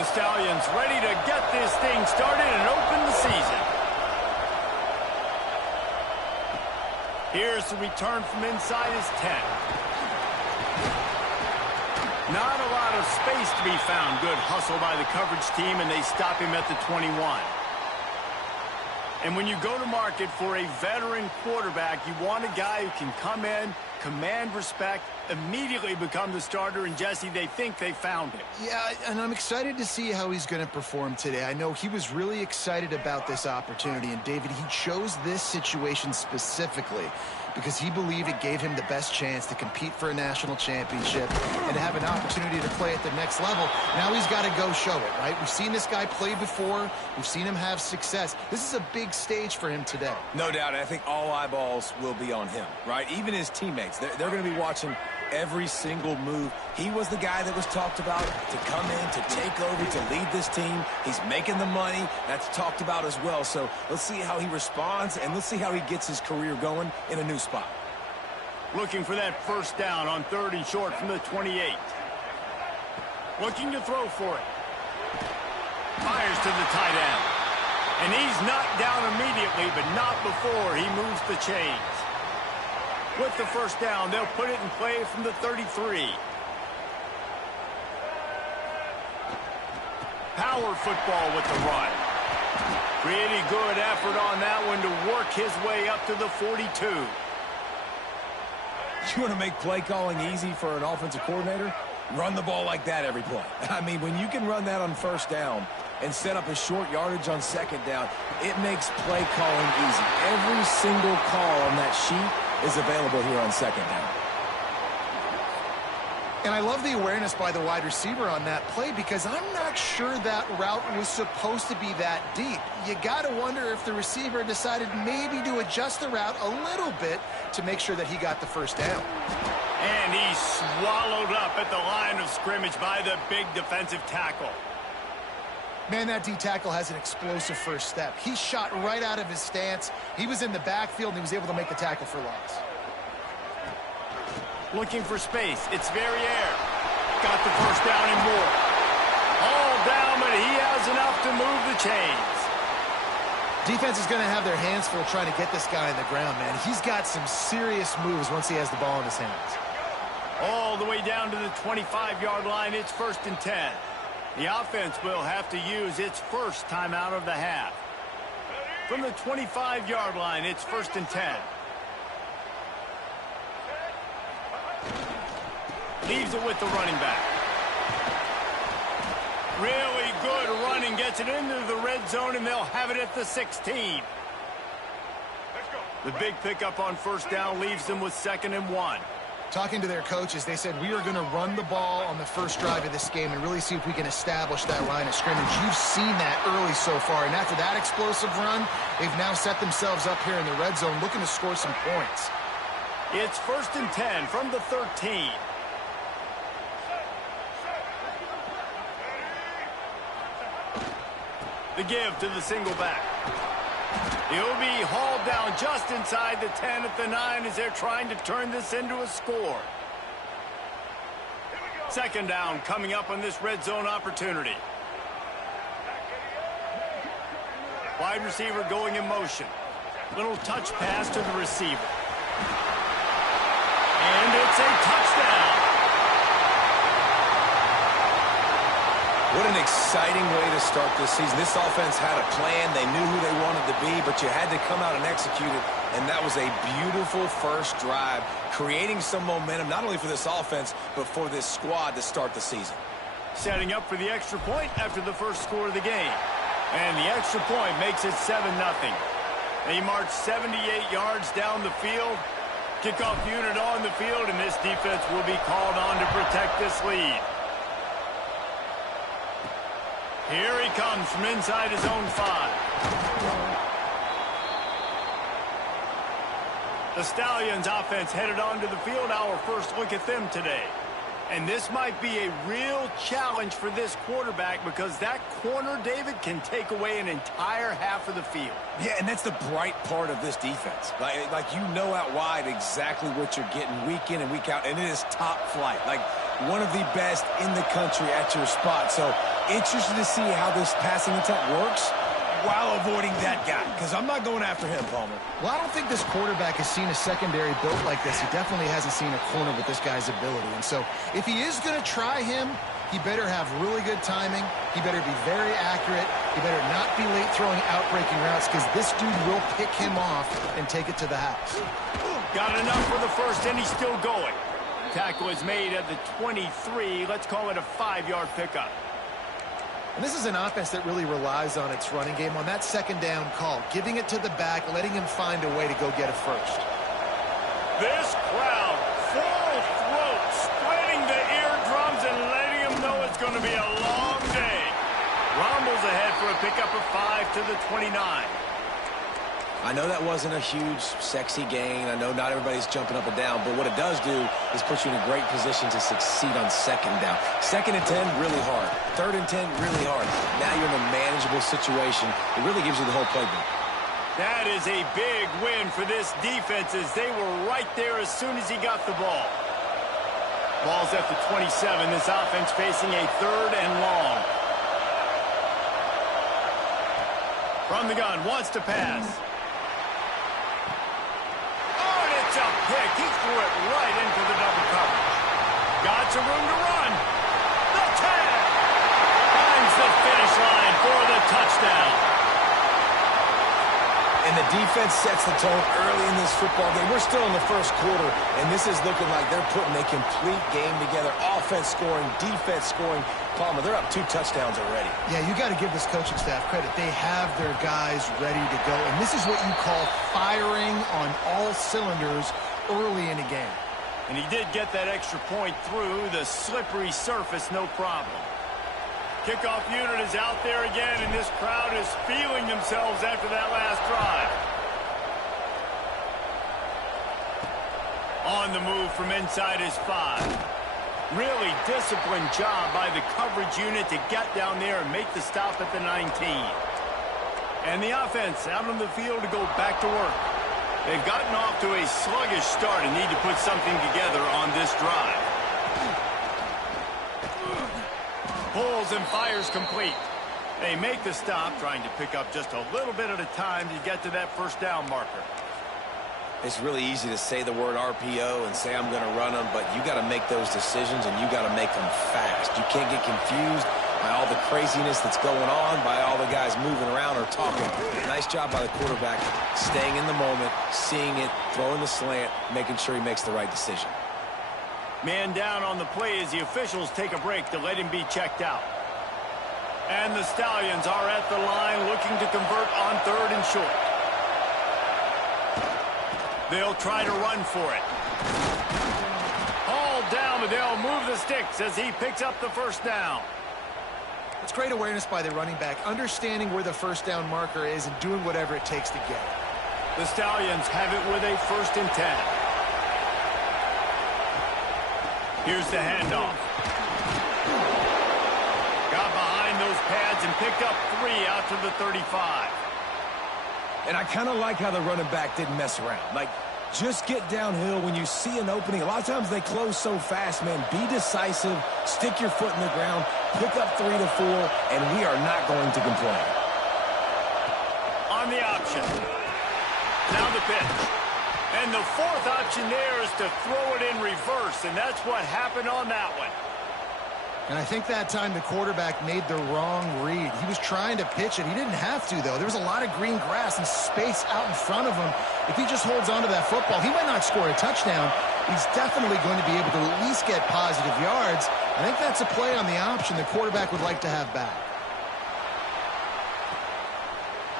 The Stallions ready to get this thing started and open the season. Here's the return from inside his 10. Not a lot of space to be found. Good hustle by the coverage team, and they stop him at the 21. And when you go to market for a veteran quarterback, you want a guy who can come in, command respect, immediately become the starter, and Jesse, they think they found it. Yeah, and I'm excited to see how he's going to perform today. I know he was really excited about this opportunity, and David, he chose this situation specifically because he believed it gave him the best chance to compete for a national championship and to have an opportunity to play at the next level. Now he's got to go show it, right? We've seen this guy play before. We've seen him have success. This is a big stage for him today. No doubt. I think all eyeballs will be on him, right? Even his teammates. They're going to be watching every single move. He was the guy that was talked about to come in, to take over, to lead this team. He's making the money. That's talked about as well. So let's see how he responds, and let's see how he gets his career going in a new spot. Looking for that first down on 3rd and short from the 28. Looking to throw for it. Fires to the tight end. And he's knocked down immediately, but not before he moves the chains. With the first down, they'll put it in play from the 33. Power football with the run. Pretty good effort on that one to work his way up to the 42. You want to make play calling easy for an offensive coordinator? Run the ball like that every play. I mean, when you can run that on first down and set up a short yardage on second down, it makes play calling easy. Every single call on that sheet is available here on second down. And I love the awareness by the wide receiver on that play because I'm not sure that route was supposed to be that deep. You got to wonder if the receiver decided maybe to adjust the route a little bit to make sure that he got the first down. And he's swallowed up at the line of scrimmage by the big defensive tackle. Man, that D-tackle has an explosive first step. He shot right out of his stance. He was in the backfield, and he was able to make the tackle for loss. Looking for space. It's Verrier. Got the first down and more. All down, but he has enough to move the chains. Defense is going to have their hands full trying to get this guy on the ground, man. He's got some serious moves once he has the ball in his hands. All the way down to the 25-yard line. It's 1st and 10. The offense will have to use its first timeout of the half. From the 25-yard line, it's 1st and 10. Leaves it with the running back. Really good running, gets it into the red zone, and they'll have it at the 16. The big pickup on first down leaves them with 2nd and 1. Talking to their coaches, they said, we are going to run the ball on the first drive of this game and really see if we can establish that line of scrimmage. You've seen that early so far, and after that explosive run, they've now set themselves up here in the red zone looking to score some points. It's 1st and 10 from the 13. The give to the single back. He'll be hauled down just inside the 10 at the 9 as they're trying to turn this into a score. 2nd down coming up on this red zone opportunity. Wide receiver going in motion. Little touch pass to the receiver. And it's a touchdown. What an exciting way to start this season. This offense had a plan. They knew who they wanted to be, but you had to come out and execute it. And that was a beautiful first drive, creating some momentum, not only for this offense, but for this squad to start the season. Setting up for the extra point after the first score of the game. And the extra point makes it 7-0. They march 78 yards down the field. Kickoff unit on the field, and this defense will be called on to protect this lead. Here he comes from inside his own 5. The Stallions offense headed onto the field. Our first look at them today. And this might be a real challenge for this quarterback because that corner, David, can take away an entire half of the field. Yeah, and that's the bright part of this defense. Like you know out wide exactly what you're getting week in and week out, and it is top flight. Like one of the best in the country at your spot. So interested to see how this passing attack works while avoiding that guy, because I'm not going after him, Palmer. Well, I don't think this quarterback has seen a secondary built like this. He definitely hasn't seen a corner with this guy's ability. And so if he is going to try him, he better have really good timing. He better be very accurate. He better not be late throwing out-breaking routes, because this dude will pick him off and take it to the house. Got enough for the first, and he's still going. Tackle is made at the 23. Let's call it a 5-yard pickup. And this is an offense that really relies on its running game on that second down call, giving it to the back, letting him find a way to go get a first. This crowd, full throat, spreading the eardrums and letting him know it's going to be a long day. Rumbles ahead for a pickup of 5 to the 29. I know that wasn't a huge, sexy gain. I know not everybody's jumping up and down, but what it does do is put you in a great position to succeed on second down. 2nd and 10, really hard. 3rd and 10, really hard. Now you're in a manageable situation. It really gives you the whole playbook. That is a big win for this defense, as they were right there as soon as he got the ball. Ball's at the 27. This offense facing a 3rd and long. From the gun, wants to pass. It's a pick. He threw it right into the double coverage. Got some room to run. The tag. Finds the finish line for the touchdown. And the defense sets the tone early in this football game. We're still in the first quarter, and this is looking like they're putting a complete game together. Offense scoring, defense scoring. Palmer, they're up 2 touchdowns already. Yeah, you got to give this coaching staff credit. They have their guys ready to go, and this is what you call firing on all cylinders early in a game. And he did get that extra point through the slippery surface, no problem. Kickoff unit is out there again, and this crowd is feeling themselves after that last drive. On the move from inside his 5. Really disciplined job by the coverage unit to get down there and make the stop at the 19. And the offense out on the field to go back to work. They've gotten off to a sluggish start and need to put something together on this drive. Pulls and fires complete. They make the stop, trying to pick up just a little bit at a time to get to that first down marker. It's really easy to say the word RPO and say I'm going to run them, but you got to make those decisions and you got to make them fast. You can't get confused by all the craziness that's going on, by all the guys moving around or talking. Nice job by the quarterback, staying in the moment, seeing it, throwing the slant, making sure he makes the right decision. Man down on the play as the officials take a break to let him be checked out. And the Stallions are at the line looking to convert on 3rd and short. They'll try to run for it. Hauled down, but they'll move the sticks as he picks up the first down. It's great awareness by the running back, understanding where the first down marker is and doing whatever it takes to get it. The Stallions have it with a 1st and 10. Here's the handoff. Got behind those pads and picked up 3 out to the 35. And I kind of like how the running back didn't mess around. Like, just get downhill when you see an opening. A lot of times they close so fast, man. Be decisive, stick your foot in the ground, pick up 3 to 4, and we are not going to complain. On the option. Now the pitch. And the 4th option there is to throw it in reverse, and that's what happened on that one. And I think that time the quarterback made the wrong read. He was trying to pitch it. He didn't have to, though. There was a lot of green grass and space out in front of him. If he just holds on to that football, he might not score a touchdown. He's definitely going to be able to at least get positive yards. I think that's a play on the option the quarterback would like to have back.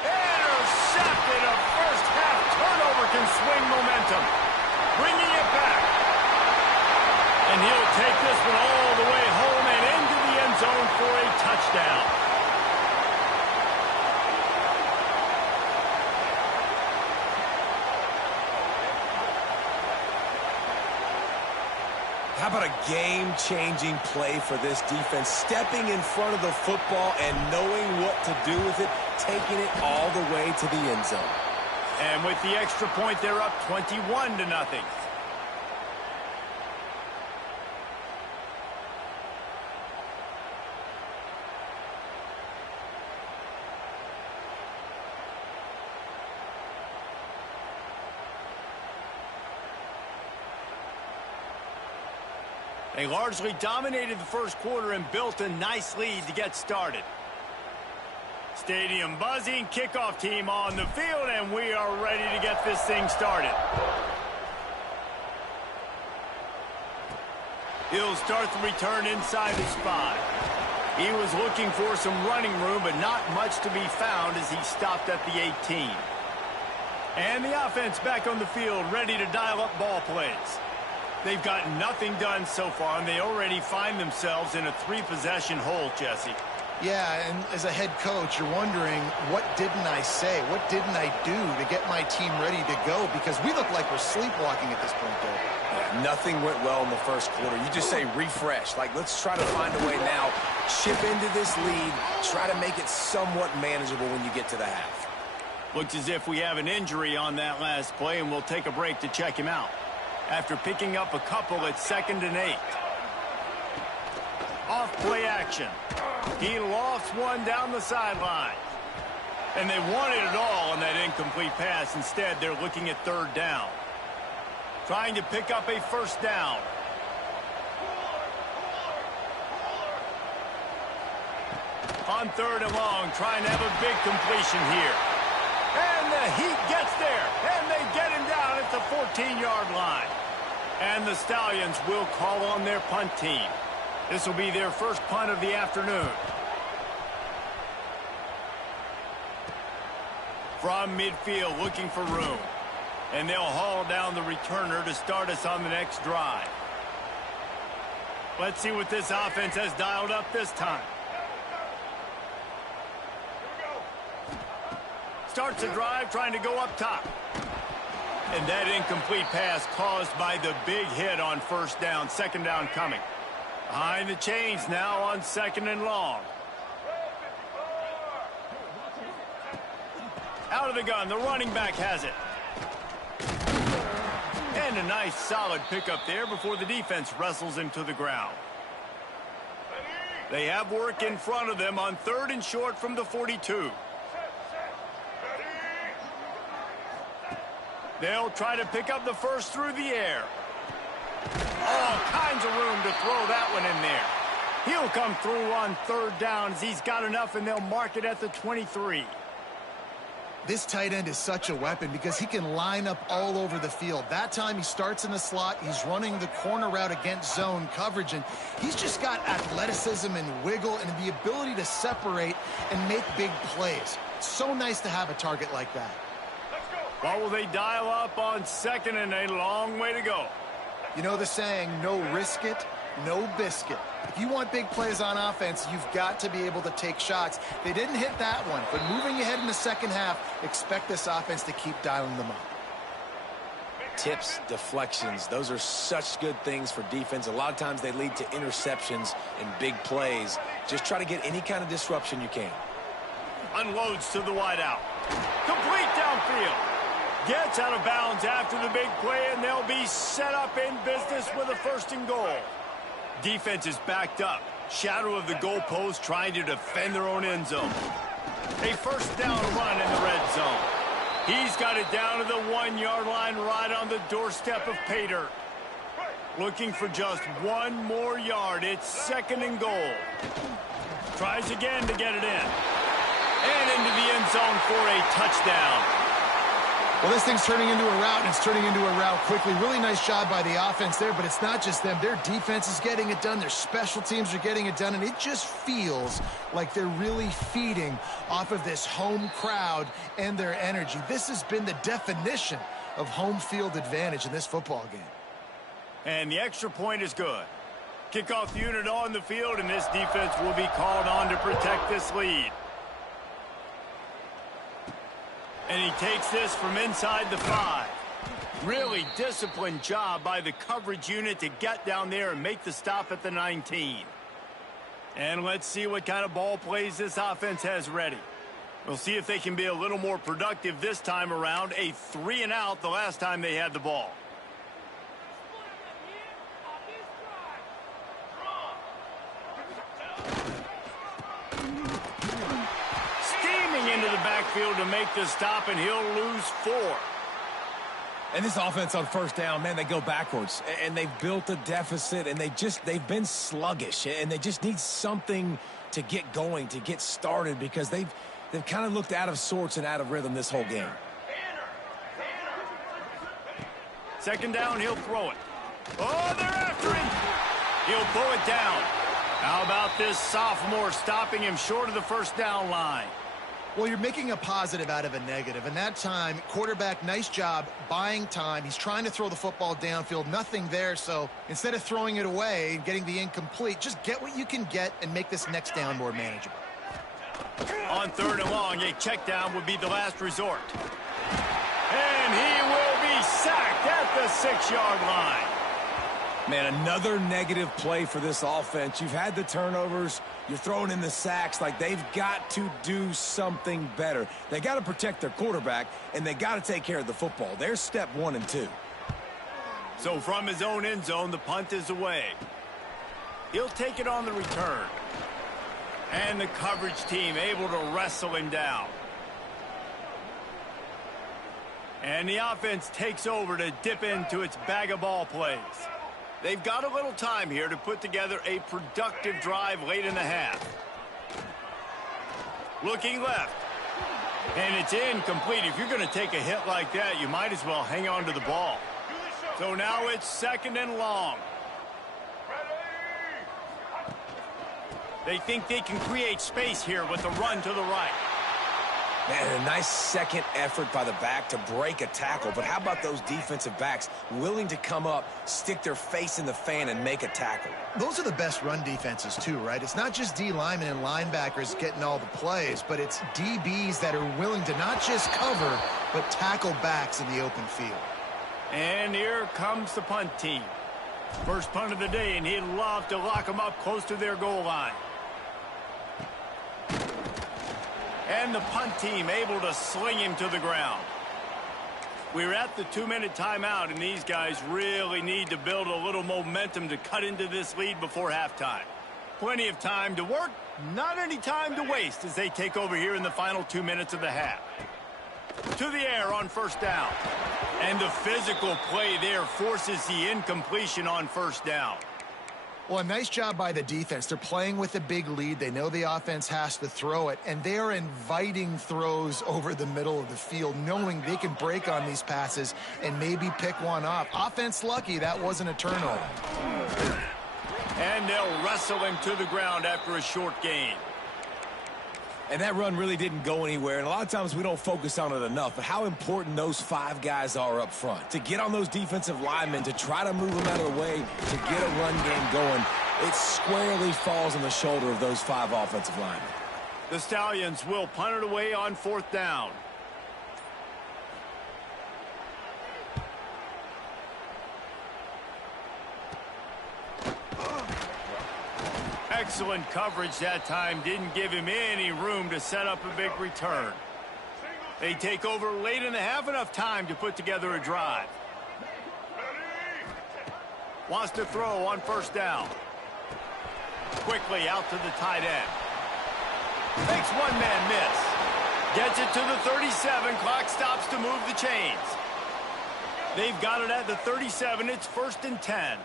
Intercepted. A first-half turnover can swing momentum. Bringing it back. And he'll take this one all the way home and into the end zone for a touchdown. How about a game-changing play for this defense? Stepping in front of the football and knowing what to do with it, taking it all the way to the end zone. And with the extra point, they're up 21-0. They largely dominated the first quarter and built a nice lead to get started. Stadium buzzing, kickoff team on the field, and we are ready to get this thing started. He'll start the return inside his 5. He was looking for some running room, but not much to be found as he stopped at the 18. And the offense back on the field, ready to dial up ball plays. They've gotten nothing done so far, and they already find themselves in a 3-possession hole, Jesse. Yeah, and as a head coach, you're wondering, what didn't I say? What didn't I do to get my team ready to go? Because we look like we're sleepwalking at this point, though. Yeah, nothing went well in the first quarter. You just say refresh. Like, let's try to find a way now. Chip into this lead. Try to make it somewhat manageable when you get to the half. Looks as if we have an injury on that last play, and we'll take a break to check him out. After picking up a couple at 2nd and 8. Off play action. He lofts one down the sideline. And they wanted it all on that incomplete pass. Instead, they're looking at 3rd down. Trying to pick up a 1st down. On 3rd and long, trying to have a big completion here. And the Heat gets there. And they get him down at the 14-yard line. And the Stallions will call on their punt team. This will be their first punt of the afternoon. From midfield, looking for room. And they'll haul down the returner to start us on the next drive. Let's see what this offense has dialed up this time. Starts a drive, trying to go up top. And that incomplete pass caused by the big hit on 1st down, 2nd down coming. Behind the chains now on 2nd and long. Out of the gun, the running back has it. And a nice solid pickup there before the defense wrestles him to the ground. They have work in front of them on 3rd and short from the 42. They'll try to pick up the 1st through the air. All kinds of room to throw that one in there. He'll come through on 3rd down as he's got enough, and they'll mark it at the 23. This tight end is such a weapon because he can line up all over the field. That time he starts in the slot. He's running the corner route against zone coverage, and he's just got athleticism and wiggle and the ability to separate and make big plays. It's so nice to have a target like that. What will they dial up on 2nd and a long way to go? You know the saying, no risk it, no biscuit. If you want big plays on offense, you've got to be able to take shots. They didn't hit that one, but moving ahead in the 2nd half, expect this offense to keep dialing them up. Tips, deflections, those are such good things for defense. A lot of times they lead to interceptions and big plays. Just try to get any kind of disruption you can. Unloads to the wideout. Complete downfield. Gets out of bounds after the big play, and they'll be set up in business with a 1st and goal. Defense is backed up. Shadow of the goalpost trying to defend their own end zone. A 1st down run in the red zone. He's got it down to the 1-yard line right on the doorstep of pay dirt. Looking for just 1 more yard. It's 2nd and goal. Tries again to get it in. And into the end zone for a touchdown. Well, this thing's turning into a route, and it's turning into a route quickly. Really nice job by the offense there, but it's not just them. Their defense is getting it done. Their special teams are getting it done, and it just feels like they're really feeding off of this home crowd and their energy. This has been the definition of home field advantage in this football game. And the extra point is good. Kickoff unit on the field, and this defense will be called on to protect this lead. And he takes this from inside the 5. Really disciplined job by the coverage unit to get down there and make the stop at the 19. And let's see what kind of ball plays this offense has ready. We'll see if they can be a little more productive this time around. A 3 and out the last time they had the ball. Into the backfield to make the stop, and he'll lose 4. And this offense on first down, man, they go backwards. And they've built a deficit, and they've been sluggish. And they just need something to get going, to get started, because they've kind of looked out of sorts and out of rhythm this whole game. Second down, he'll throw it. Oh, they're after him. He'll pull it down. How about this sophomore stopping him short of the first down line? Well, you're making a positive out of a negative. And that time, quarterback, nice job buying time. He's trying to throw the football downfield. Nothing there. So instead of throwing it away and getting the incomplete, just get what you can get and make this next down more manageable. On third and long, a check down would be the last resort. And he will be sacked at the 6-yard line. Man, another negative play for this offense. You've had the turnovers. You're throwing in the sacks. Like, they've got to do something better. They got to protect their quarterback, and they got to take care of the football. There's step 1 and 2. So from his own end zone, the punt is away. He'll take it on the return. And the coverage team able to wrestle him down. And the offense takes over to dip into its bag of ball plays. They've got a little time here to put together a productive drive late in the half. Looking left. And it's incomplete. If you're going to take a hit like that, you might as well hang on to the ball. So now it's second and long. They think they can create space here with the run to the right. Man, a nice second effort by the back to break a tackle. But how about those defensive backs willing to come up, stick their face in the fan, and make a tackle? Those are the best run defenses, too, right? It's not just D linemen and linebackers getting all the plays, but it's DBs that are willing to not just cover, but tackle backs in the open field. And here comes the punt team. First punt of the day, and he'd love to lock them up close to their goal line. And the punt team able to sling him to the ground. We're at the 2-minute timeout, and these guys really need to build a little momentum to cut into this lead before halftime. Plenty of time to work, not any time to waste as they take over here in the final 2 minutes of the half. To the air on first down. And the physical play there forces the incompletion on first down. Well, a nice job by the defense. They're playing with a big lead. They know the offense has to throw it, and they are inviting throws over the middle of the field, knowing they can break on these passes and maybe pick one off. Offense lucky that wasn't a turnover. And they'll wrestle him to the ground after a short gain. And that run really didn't go anywhere. And a lot of times we don't focus on it enough. But how important those 5 guys are up front. To get on those defensive linemen, to try to move them out of the way, to get a run game going, it squarely falls on the shoulder of those 5 offensive linemen. The Stallions will punt it away on fourth down. Excellent coverage that time. Didn't give him any room to set up a big return. They take over late in the half, enough time to put together a drive. Wants to throw on first down. Quickly out to the tight end. Makes one-man miss. Gets it to the 37. Clock stops to move the chains. They've got it at the 37. It's first and 10.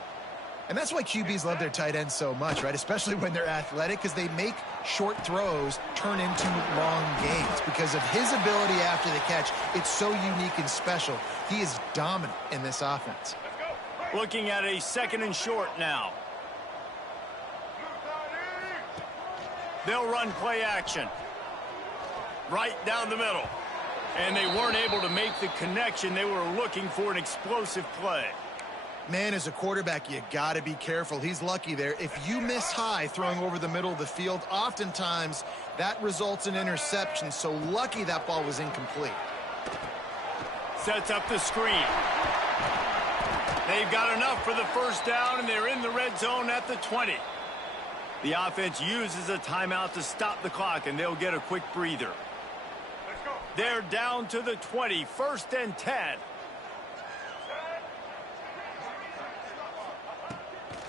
And that's why QBs love their tight ends so much, right? Especially when they're athletic, because they make short throws turn into long gains. Because of his ability after the catch, it's so unique and special. He is dominant in this offense. Looking at a second and short now. They'll run play action. Right down the middle. And they weren't able to make the connection. They were looking for an explosive play. Man, as a quarterback, you got to be careful. He's lucky there. If you miss high throwing over the middle of the field, oftentimes that results in interception. So lucky that ball was incomplete. Sets up the screen. They've got enough for the first down, and they're in the red zone at the 20. The offense uses a timeout to stop the clock, and they'll get a quick breather. They're down to the 20, first and 10.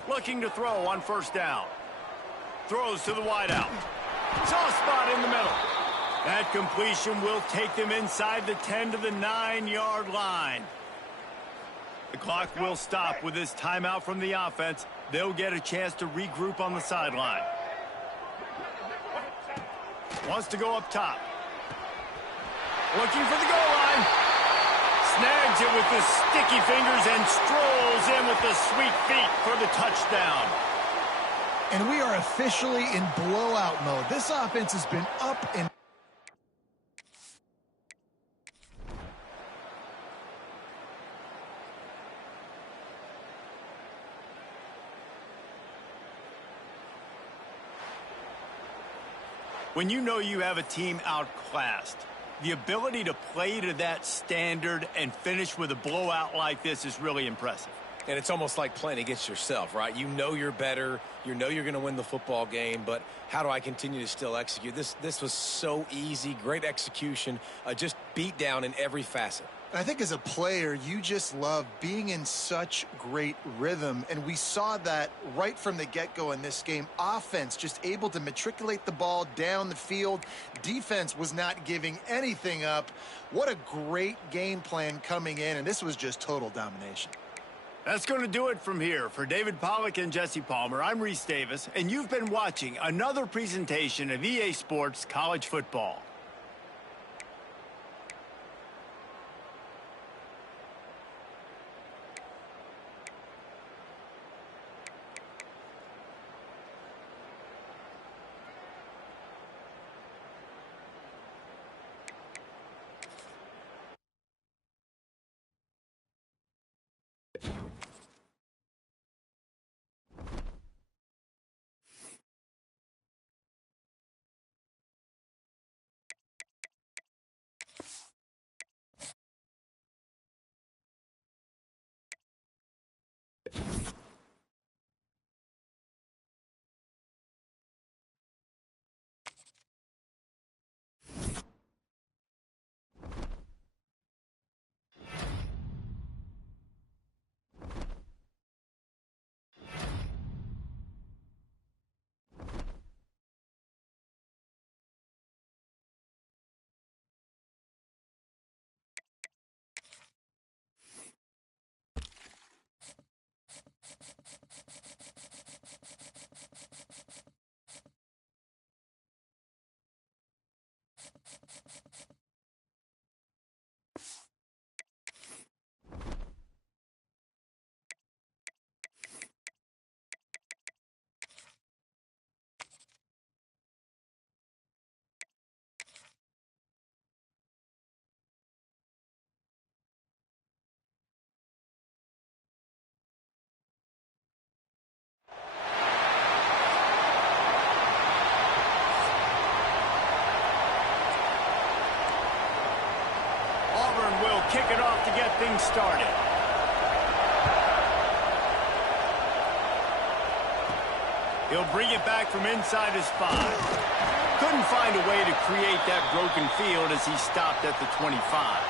Looking to throw on first down. Throws to the wideout. Soft spot in the middle. That completion will take them inside the 10 to the 9-yard line. The clock will stop with this timeout from the offense. They'll get a chance to regroup on the sideline. Wants to go up top. Looking for the goal line. Snags it with the sticky fingers and strolls in with the sweet feet for the touchdown. And we are officially in blowout mode. This offense has been up and when you know you have a team outclassed, the ability to play to that standard and finish with a blowout like this is really impressive. And it's almost like playing against yourself, right? You know you're better. You know you're going to win the football game, but how do I continue to still execute? This was so easy, great execution, just beat down in every facet. I think as a player, you just love being in such great rhythm, and we saw that right from the get-go in this game. Offense just able to matriculate the ball down the field. Defense was not giving anything up. What a great game plan coming in, and this was just total domination. That's going to do it from here. For David Pollack and Jesse Palmer, I'm Reese Davis, and you've been watching another presentation of EA Sports College Football. Kick it off to get things started. He'll bring it back from inside his 5. Couldn't find a way to create that broken field as he stopped at the 25.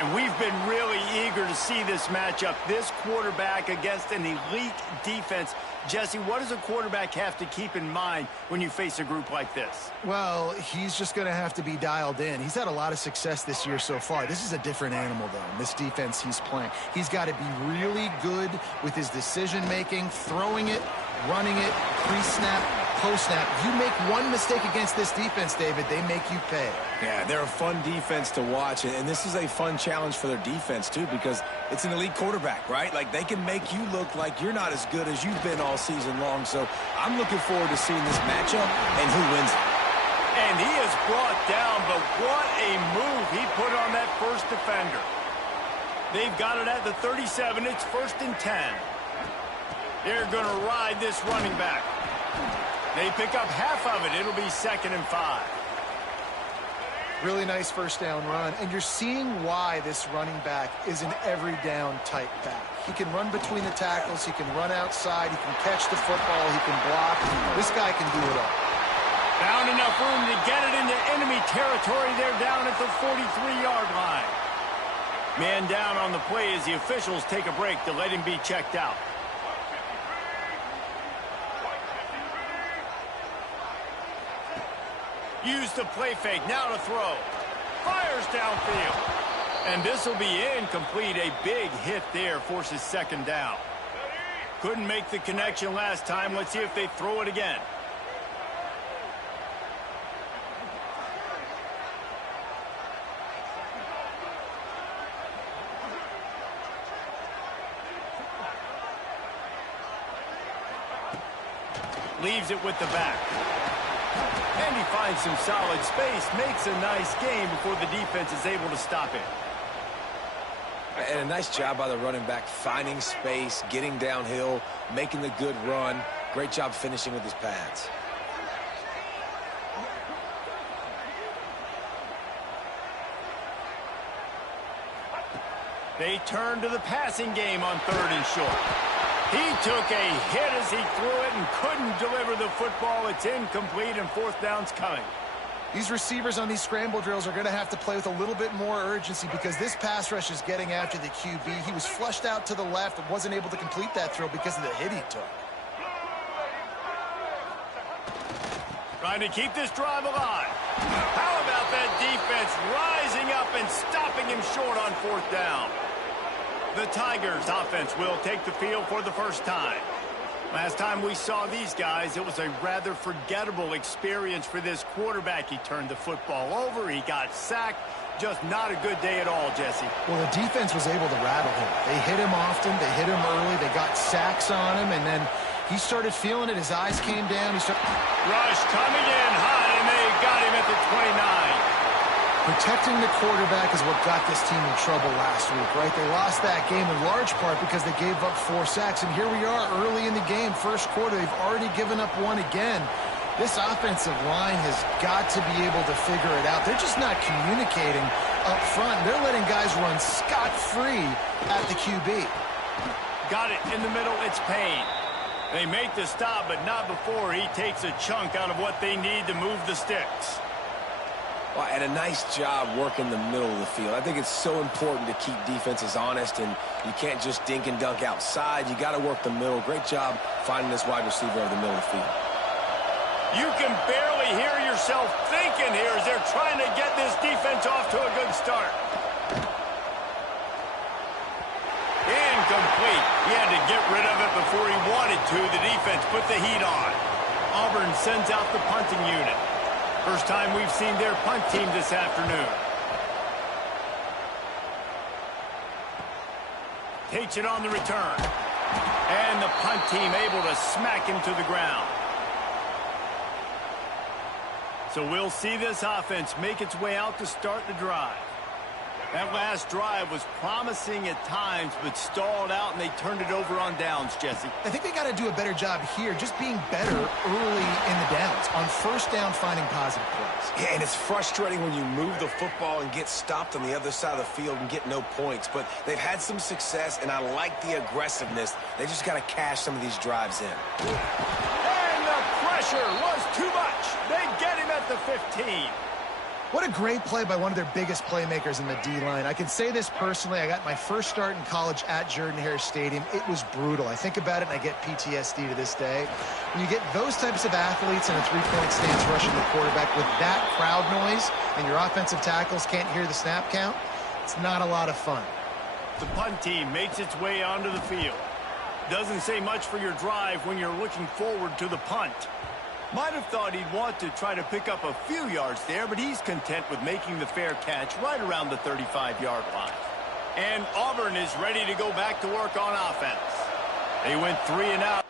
And we've been really eager to see this matchup, this quarterback against an elite defense. Jesse, what does a quarterback have to keep in mind when you face a group like this? Well, he's just going to have to be dialed in. He's had a lot of success this year so far. This is a different animal, though, in this defense he's playing. He's got to be really good with his decision-making, throwing it, running it, pre-snap, post-snap. You make one mistake against this defense, David, they make you pay. Yeah, they're a fun defense to watch, and this is a fun challenge for their defense, too, because it's an elite quarterback, right? Like, they can make you look like you're not as good as you've been all season long, so I'm looking forward to seeing this matchup and who wins it. And he is brought down, but what a move he put on that first defender. They've got it at the 37. It's 1st and 10. They're going to ride this running back. They pick up half of it. It'll be 2nd and 5. Really nice first down run, and you're seeing why this running back is an every down type back. He can run between the tackles, he can run outside, he can catch the football, he can block. This guy can do it all. Found enough room to get it into enemy territory. They're down at the 43-yard line. Man down on the play as the officials take a break to let him be checked out. Use the play fake, now to throw. Fires downfield. And this will be incomplete. A big hit there forces second down. Couldn't make the connection last time. Let's see if they throw it again. Leaves it with the back. And he finds some solid space, makes a nice gain before the defense is able to stop it. And a nice job by the running back, finding space, getting downhill, making the good run. Great job finishing with his pads. They turn to the passing game on 3rd and short. He took a hit as he threw it and couldn't deliver the football. It's incomplete, and 4th down's coming. These receivers on these scramble drills are going to have to play with a little bit more urgency because this pass rush is getting after the QB. He was flushed out to the left and wasn't able to complete that throw because of the hit he took. Trying to keep this drive alive. How about that defense rising up and stopping him short on 4th down? The Tigers offense will take the field for the first time. Last time we saw these guys, it was a rather forgettable experience for this quarterback. He turned the football over, he got sacked. Just not a good day at all, Jesse. Well, the defense was able to rattle him. They hit him often, they hit him early, they got sacks on him, and then he started feeling it. His eyes came down. Rush coming in hot, and they got him at the 29. Protecting the quarterback is what got this team in trouble last week, right? They lost that game in large part because they gave up 4 sacks, and here we are early in the game, first quarter. They've already given up 1 again. This offensive line has got to be able to figure it out. They're just not communicating up front. They're letting guys run scot-free at the QB. Got it in the middle. It's Payne. They make the stop, but not before he takes a chunk out of what they need to move the sticks. Well, and a nice job working the middle of the field. I think it's so important to keep defenses honest, and you can't just dink and dunk outside. You got to work the middle. Great job finding this wide receiver over the middle of the field. You can barely hear yourself thinking here as they're trying to get this defense off to a good start. Incomplete. He had to get rid of it before he wanted to. The defense put the heat on. Auburn sends out the punting unit. First time we've seen their punt team this afternoon. Takes it on the return. And the punt team able to smack him to the ground. So we'll see this offense make its way out to start the drive. That last drive was promising at times, but stalled out, and they turned it over on downs, Jesse. I think they got to do a better job here, just being better early in the downs. On 1st down, finding positive plays. Yeah, and it's frustrating when you move the football and get stopped on the other side of the field and get no points. But they've had some success, and I like the aggressiveness. They just got to cash some of these drives in. And the pressure was too much. They get him at the 15. What a great play by one of their biggest playmakers in the D-line. I can say this personally. I got my first start in college at Jordan-Hare Stadium. It was brutal. I think about it, and I get PTSD to this day. When you get those types of athletes in a three-point stance rushing the quarterback with that crowd noise and your offensive tackles can't hear the snap count, it's not a lot of fun. The punt team makes its way onto the field. Doesn't say much for your drive when you're looking forward to the punt. Might have thought he'd want to try to pick up a few yards there, but he's content with making the fair catch right around the 35-yard line. And Auburn is ready to go back to work on offense. They went 3 and out.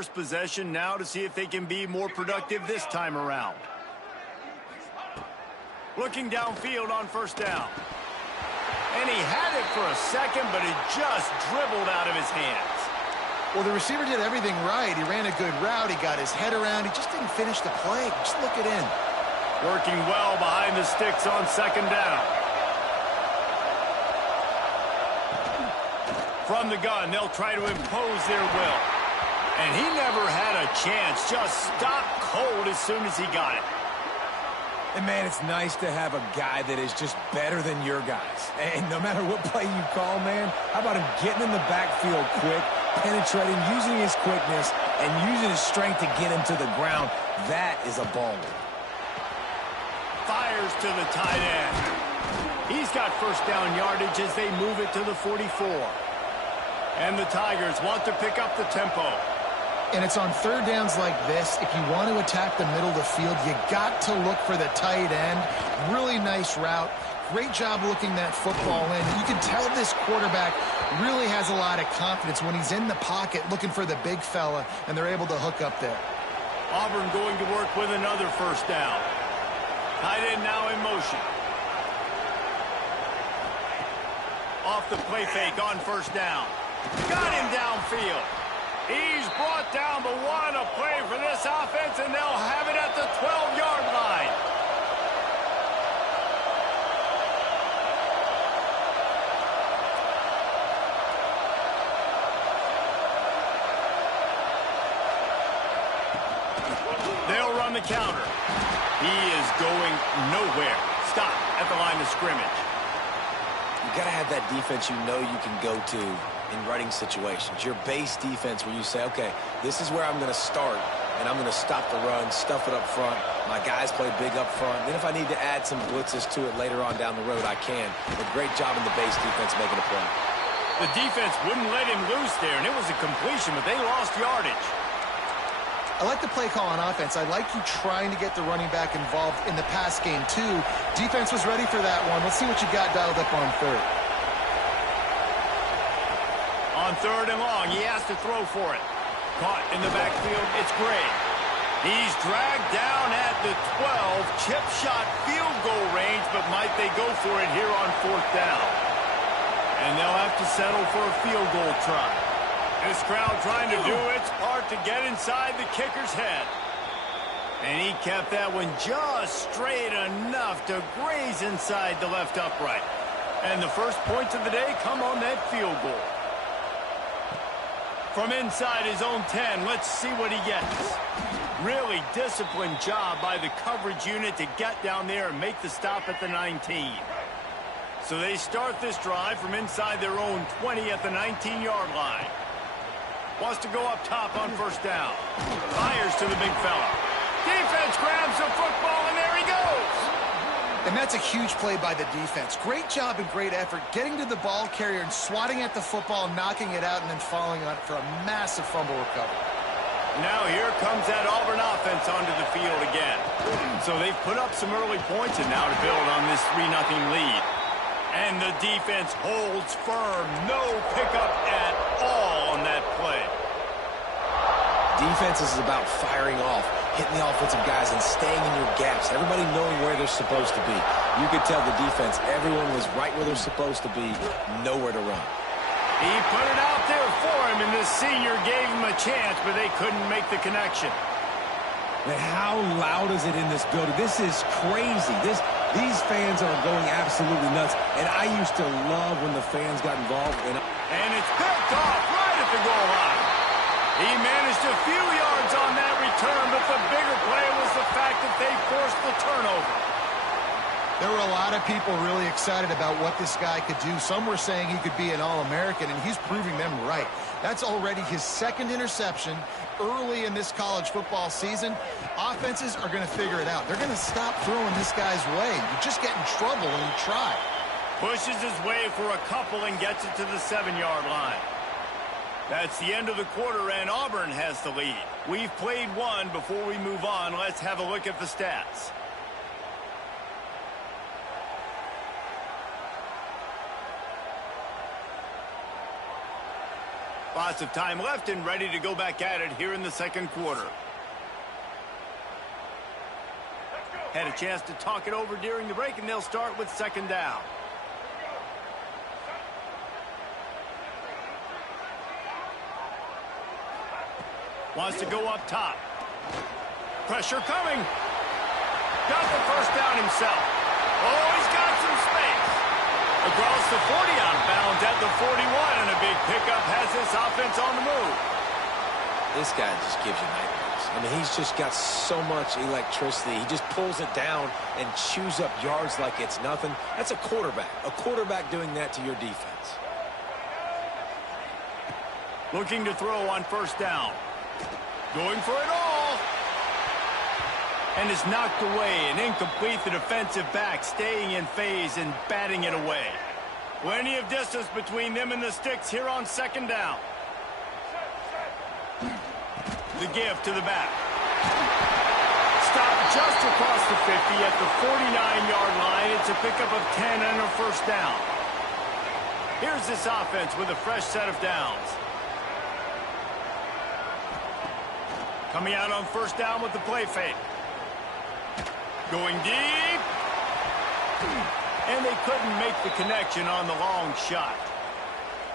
first possession now to see if they can be more productive this time around. Looking downfield on first down. And he had it for a second, but it just dribbled out of his hands. Well, the receiver did everything right. He ran a good route. He got his head around. He just didn't finish the play. Just look it in. Working well behind the sticks on second down. From the gun, they'll try to impose their will. And he never had a chance. Just stopped cold as soon as he got it. And, man, it's nice to have a guy that is just better than your guys. And no matter what play you call, man, how about him getting in the backfield quick, penetrating, using his quickness, and using his strength to get him to the ground? That is a baller. Fires to the tight end. He's got first down yardage as they move it to the 44. And the Tigers want to pick up the tempo. And it's on third downs like this. If you want to attack the middle of the field, you got to look for the tight end. Really nice route. Great job looking that football in. You can tell this quarterback really has a lot of confidence when he's in the pocket looking for the big fella, and they're able to hook up there. Auburn going to work with another first down. Tight end now in motion. Off the play fake on first down. Got him downfield. He's brought down, but what a play for this offense, and they'll have it at the 12-yard line. They'll run the counter. He is going nowhere. Stop at the line of scrimmage. You got to have that defense you know you can go to in running situations. Your base defense where you say, okay, this is where I'm going to start, and I'm going to stop the run, stuff it up front. My guys play big up front. Then if I need to add some blitzes to it later on down the road, I can. But great job in the base defense making a play. The defense wouldn't let him loose there, and it was a completion, but they lost yardage. I like the play call on offense. I like you trying to get the running back involved in the pass game, too. Defense was ready for that one. Let's see what you got dialed up on third. On third and long, he has to throw for it. Caught in the backfield, it's Gray. He's dragged down at the 12, chip shot field goal range, but might they go for it here on fourth down? And they'll have to settle for a field goal try. This crowd trying to do its part to get inside the kicker's head. And he kept that one just straight enough to graze inside the left upright. And the first points of the day come on that field goal. From inside his own 10, let's see what he gets. Really disciplined job by the coverage unit to get down there and make the stop at the 19. So they start this drive from inside their own 20 at the 19-yard line. Wants to go up top on first down. Fires to the big fella. Defense grabs the football, and there he goes. And that's a huge play by the defense. Great job and great effort getting to the ball carrier and swatting at the football, knocking it out, and then falling on it for a massive fumble recovery. Now here comes that Auburn offense onto the field again. So they've put up some early points, and now to build on this 3-0 lead. And the defense holds firm. No pickup at all on that play. Defense is about firing off, hitting the offensive guys and staying in your gaps. Everybody knowing where they're supposed to be. You could tell the defense, everyone was right where they're supposed to be, nowhere to run. He put it out there for him, and the senior gave him a chance, but they couldn't make the connection. Man, how loud is it in this building? This is crazy. These fans are going absolutely nuts, and I used to love when the fans got involved. And it's picked off right at the goal line. He managed a few yards on that return, but the bigger play was the fact that they forced the turnover. There were a lot of people really excited about what this guy could do. Some were saying he could be an All-American, and he's proving them right. That's already his second interception early in this college football season. Offenses are going to figure it out. They're going to stop throwing this guy's way. You just get in trouble when you try. Pushes his way for a couple and gets it to the 7-yard line. That's the end of the quarter, and Auburn has the lead. We've played one. Before we move on, let's have a look at the stats. Lots of time left and ready to go back at it here in the second quarter. Had a chance to talk it over during the break, and they'll start with second down. Wants to go up top. Pressure coming. Got the first down himself. Oh, he's got some space. Across the 40, out of bounds at the 41, and a big pickup has this offense on the move. This guy just gives you nightmares. I mean, he's just got so much electricity. He just pulls it down and chews up yards like it's nothing. That's a quarterback. A quarterback doing that to your defense. Looking to throw on first down. Going for it all. And is knocked away and incomplete. The defensive back staying in phase and batting it away. Plenty of distance between them and the sticks here on second down. The give to the back. Stop just across the 50 at the 49-yard line. It's a pickup of 10 and a first down. Here's this offense with a fresh set of downs. Coming out on first down with the play fake. Going deep. And they couldn't make the connection on the long shot.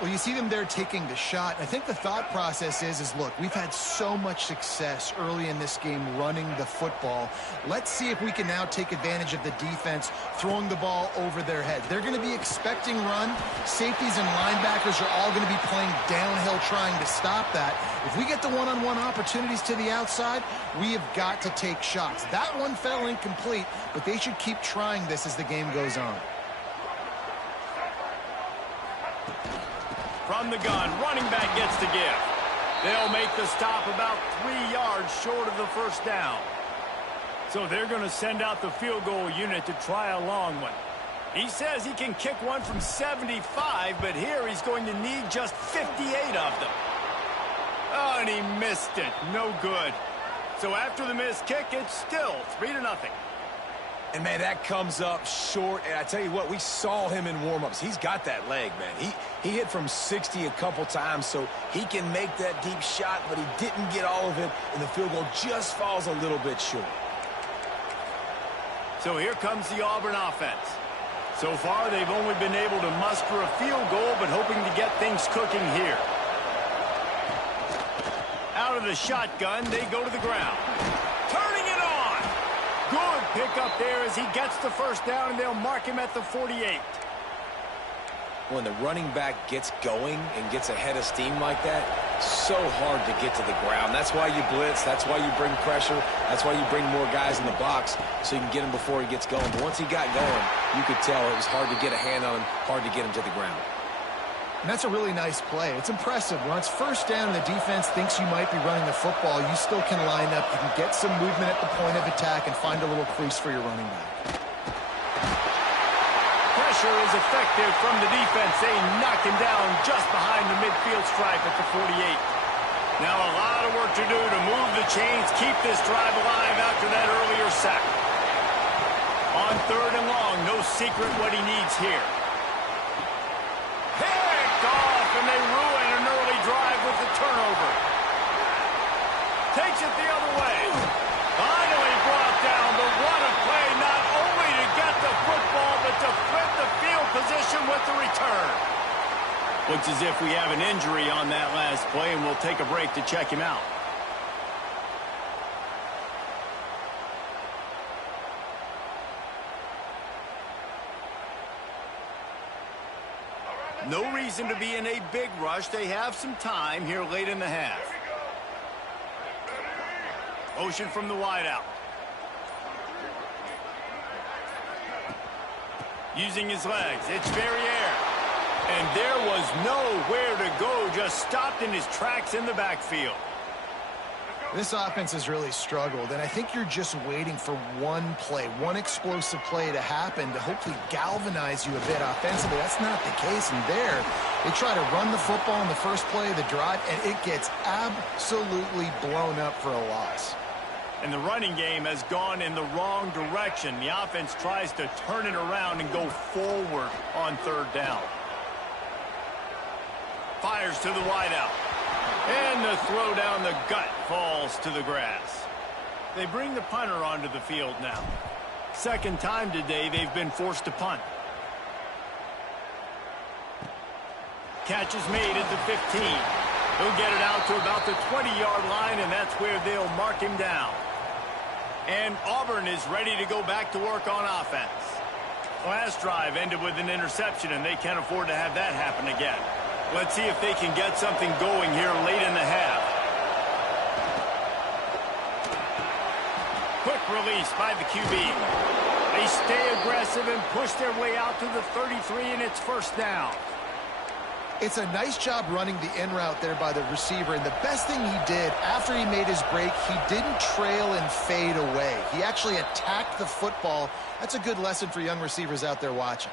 Well, you see them there taking the shot. I think the thought process is look, we've had so much success early in this game running the football. Let's see if we can now take advantage of the defense throwing the ball over their head. They're going to be expecting run. Safeties and linebackers are all going to be playing downhill trying to stop that. If we get the one-on-one opportunities to the outside, we have got to take shots. That one fell incomplete, but they should keep trying this as the game goes on. From the gun, running back gets the give. They'll make the stop about 3 yards short of the first down. So they're going to send out the field goal unit to try a long one. He says he can kick one from 75, but here he's going to need just 58 of them. Oh, and he missed it. No good. So after the missed kick, it's still 3-0. And, man, that comes up short. And I tell you what, we saw him in warm-ups. He's got that leg, man. He hit from 60 a couple times, so he can make that deep shot, but he didn't get all of it, and the field goal just falls a little bit short. So here comes the Auburn offense. So far, they've only been able to muster a field goal, but hoping to get things cooking here. Out of the shotgun, they go to the ground. Turning it on. Good pickup there as he gets the first down, and they'll mark him at the 48. When the running back gets going and gets ahead of steam like that, so hard to get to the ground. That's why you blitz. That's why you bring pressure. That's why you bring more guys in the box so you can get him before he gets going. But once he got going, you could tell it was hard to get a hand on him, hard to get him to the ground. And that's a really nice play. It's impressive. When it's first down and the defense thinks you might be running the football, you still can line up. You can get some movement at the point of attack and find a little crease for your running back. Pressure is effective from the defense. They knock him down just behind the midfield stripe at the 48. Now a lot of work to do to move the chains, keep this drive alive after that earlier sack. On third and long, no secret what he needs here. And they ruin an early drive with the turnover. Takes it the other way. Finally brought down, but what a play, not only to get the football, but to flip the field position with the return. Looks as if we have an injury on that last play, and we'll take a break to check him out. No reason to be in a big rush. They have some time here late in the half. Motion from the wideout. Using his legs. It's Verrier. And there was nowhere to go. Just stopped in his tracks in the backfield. This offense has really struggled, and I think you're just waiting for one play, one explosive play to happen to hopefully galvanize you a bit offensively. That's not the case, and there they try to run the football in the first play of the drive, and it gets absolutely blown up for a loss. And the running game has gone in the wrong direction. The offense tries to turn it around and go forward on third down. Fires to the wideout. And the throw down the gut falls to the grass. They bring the punter onto the field now. Second time today they've been forced to punt. Catch is made at the 15. He'll get it out to about the 20-yard line, and that's where they'll mark him down. And Auburn is ready to go back to work on offense. Last drive ended with an interception, and they can't afford to have that happen again. Let's see if they can get something going here late in the half. Quick release by the QB. They stay aggressive and push their way out to the 33, and it's first down. It's a nice job running the in route there by the receiver, and the best thing he did after he made his break, he didn't trail and fade away. He actually attacked the football. That's a good lesson for young receivers out there watching.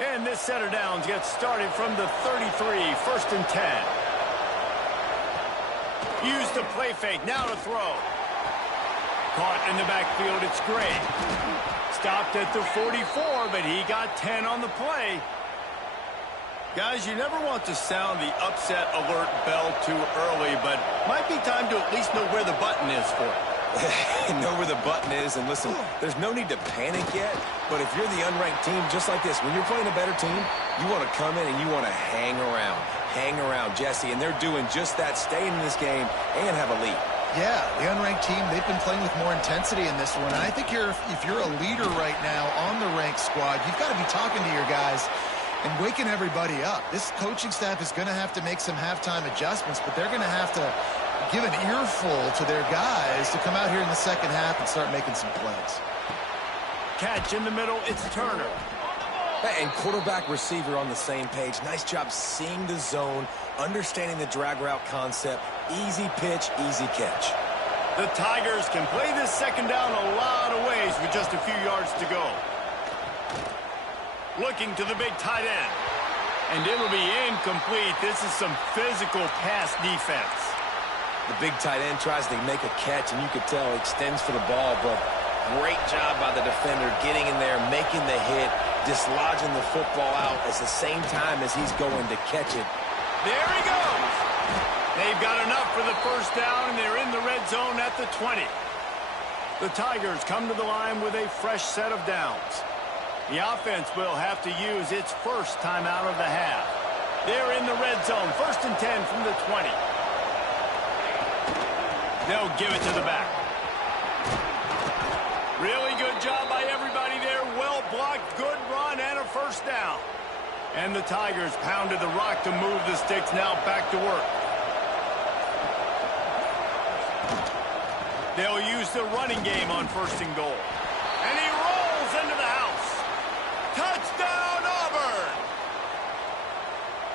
And this set of downs gets started from the 33, first and 10. Use the play fake, now to throw. Caught in the backfield, it's Gray. Stopped at the 44, but he got 10 on the play. Guys, you never want to sound the upset alert bell too early, but might be time to at least know where the button is for it. Know where the button is, and listen, there's no need to panic yet, but if you're the unranked team, just like this, when you're playing a better team, you want to come in and you want to hang around, Jesse, and they're doing just that, staying in this game and have a lead. Yeah, the unranked team, they've been playing with more intensity in this one, and I think if you're a leader right now on the ranked squad, you've got to be talking to your guys and waking everybody up. This coaching staff is going to have to make some halftime adjustments, but they're going to have to give an earful to their guys to come out here in the second half and start making some plays. Catch in the middle, it's Turner. And quarterback receiver on the same page. Nice job seeing the zone, understanding the drag route concept. Easy pitch, easy catch. The Tigers can play this second down a lot of ways with just a few yards to go. Looking to the big tight end. And it'll be incomplete. This is some physical pass defense. The big tight end tries to make a catch, and you could tell he extends for the ball, but great job by the defender getting in there, making the hit, dislodging the football out at the same time as he's going to catch it. There he goes. They've got enough for the first down, and they're in the red zone at the 20. The Tigers come to the line with a fresh set of downs. The offense will have to use its first timeout of the half. They're in the red zone, first and 10 from the 20. They'll give it to the back. Really good job by everybody there. Well blocked, good run, and a first down. And the Tigers pounded the rock to move the sticks, now back to work. They'll use the running game on first and goal. And he rolls into the house. Touchdown, Auburn!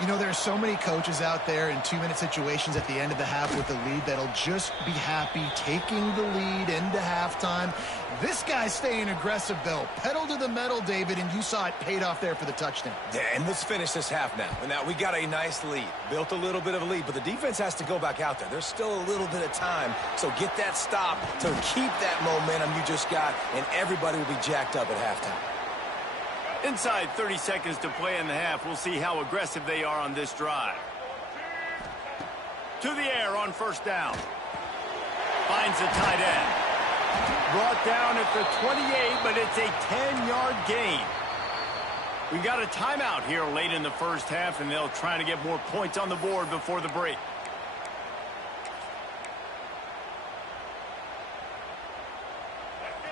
You know, there are so many coaches out there in two-minute situations at the end of the half with the lead that'll just be happy taking the lead into halftime. This guy's staying aggressive, though. Pedal to the metal, David, and you saw it paid off there for the touchdown. Yeah, and let's finish this half now. Now, we got a nice lead. Built a little bit of a lead, but the defense has to go back out there. There's still a little bit of time, so get that stop to keep that momentum you just got, and everybody will be jacked up at halftime. Inside 30 seconds to play in the half. We'll see how aggressive they are on this drive. To the air on first down. Finds the tight end. Brought down at the 28, but it's a 10-yard gain. We've got a timeout here late in the first half, and they'll try to get more points on the board before the break.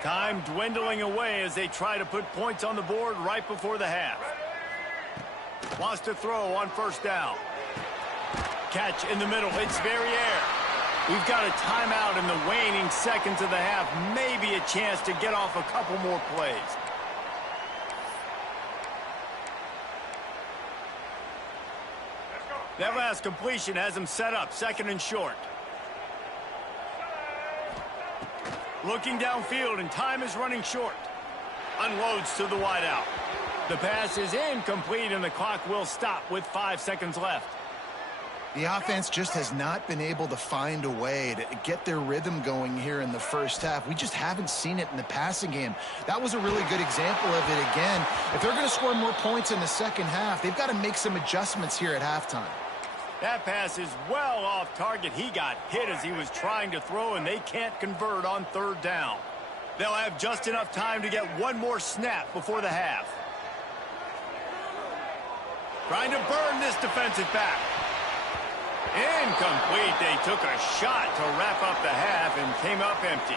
Time dwindling away as they try to put points on the board right before the half. Wants to throw on first down. Catch in the middle. It's Verrier. We've got a timeout in the waning seconds of the half. Maybe a chance to get off a couple more plays. That last completion has him set up, second and short. Looking downfield, and time is running short. Unloads to the wideout. The pass is incomplete, and the clock will stop with 5 seconds left. The offense just has not been able to find a way to get their rhythm going here in the first half. We just haven't seen it in the passing game. That was a really good example of it again. If they're going to score more points in the second half, they've got to make some adjustments here at halftime. That pass is well off target. He got hit as he was trying to throw, and they can't convert on third down. They'll have just enough time to get one more snap before the half. Trying to burn this defensive back. Incomplete. They took a shot to wrap up the half and came up empty.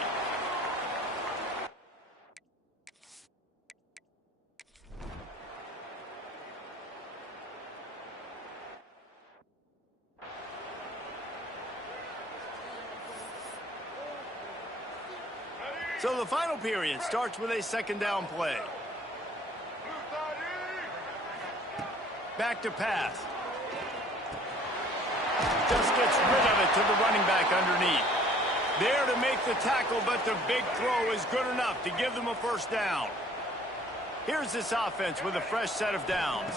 So the final period starts with a second down play. Back to pass. Just gets rid of it to the running back underneath. There to make the tackle, but the big throw is good enough to give them a first down. Here's this offense with a fresh set of downs.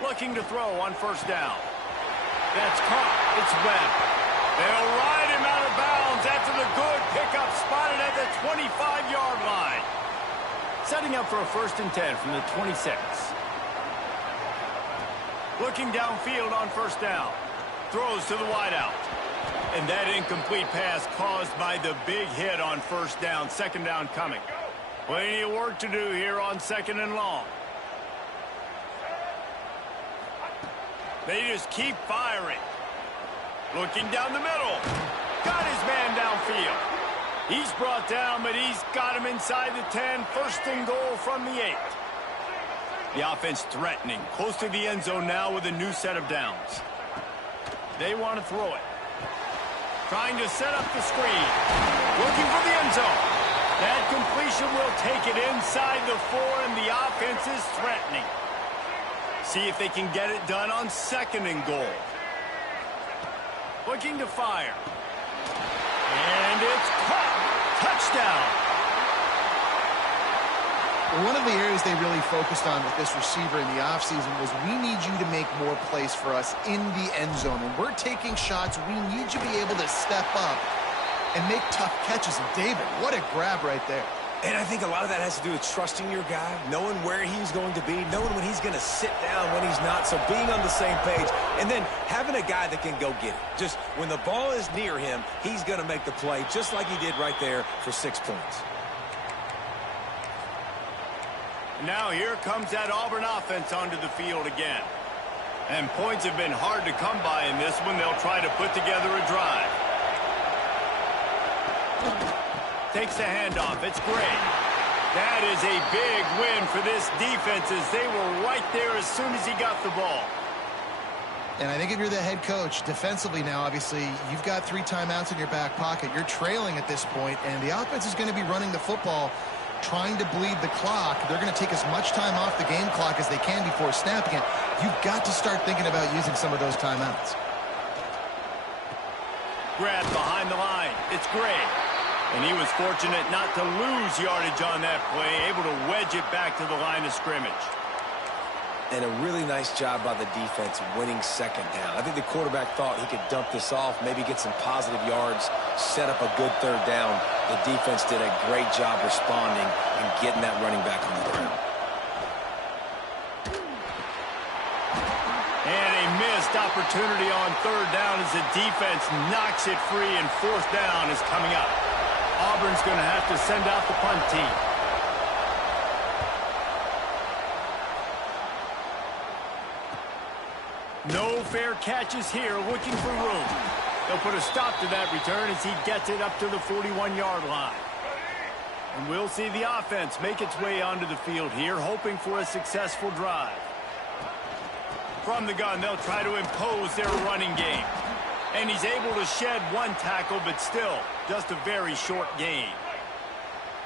Looking to throw on first down. That's caught. It's Webb. They'll ride him out of bounds after the good pickup spotted at the 25-yard line. Setting up for a 1st and 10 from the 26. Looking downfield on first down. Throws to the wideout. And that incomplete pass caused by the big hit on first down. Second down coming. Plenty of work to do here on 2nd and long. They just keep firing. Looking down the middle. Got his man downfield. He's brought down, but he's got him inside the 10. 1st and goal from the 8. The offense threatening. Close to the end zone now with a new set of downs. They want to throw it. Trying to set up the screen. Looking for the end zone. That completion will take it inside the 4, and the offense is threatening. See if they can get it done on 2nd and goal. Looking to fire. And it's caught. Touchdown. One of the areas they really focused on with this receiver in the offseason was we need you to make more plays for us in the end zone. When we're taking shots, we need you to be able to step up and make tough catches. And David, what a grab right there. And I think a lot of that has to do with trusting your guy, knowing where he's going to be, knowing when he's going to sit down, when he's not, so being on the same page, and then having a guy that can go get it. Just when the ball is near him, he's going to make the play, just like he did right there for 6 points. Now here comes that Auburn offense onto the field again. And points have been hard to come by in this one. They'll try to put together a drive. Takes the handoff. It's great. That is a big win for this defense as they were right there as soon as he got the ball. And I think if you're the head coach, defensively now, obviously, you've got 3 timeouts in your back pocket. You're trailing at this point, and the offense is going to be running the football, trying to bleed the clock. They're going to take as much time off the game clock as they can before snapping it. You've got to start thinking about using some of those timeouts. Grab behind the line. It's great. And he was fortunate not to lose yardage on that play, able to wedge it back to the line of scrimmage. And a really nice job by the defense winning 2nd down. I think the quarterback thought he could dump this off, maybe get some positive yards, set up a good 3rd down. The defense did a great job responding and getting that running back on the ground. And a missed opportunity on 3rd down as the defense knocks it free, and 4th down is coming up. Auburn's going to have to send out the punt team. No fair catches here, looking for room. They'll put a stop to that return as he gets it up to the 41-yard line. And we'll see the offense make its way onto the field here, hoping for a successful drive. From the gun, they'll try to impose their running game. And he's able to shed 1 tackle, but still just a very short gain.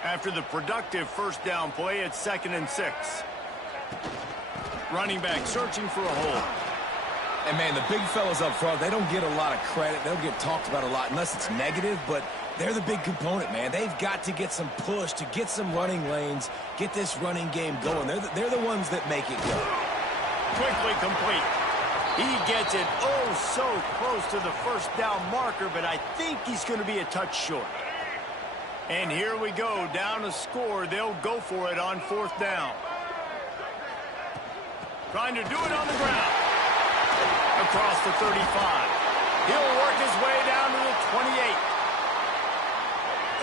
After the productive 1st down play, it's 2nd and 6. Running back searching for a hole. And, man, the big fellas up front, they don't get a lot of credit. They don't get talked about a lot unless it's negative, but they're the big component, man. They've got to get some push to get some running lanes, get this running game going. They're the ones that make it go. Quickly complete. He gets it so close to the 1st down marker, but I think he's going to be a touch short. And here we go, down a score. They'll go for it on 4th down. Trying to do it on the ground. A across the 35. He'll work his way down to the 28.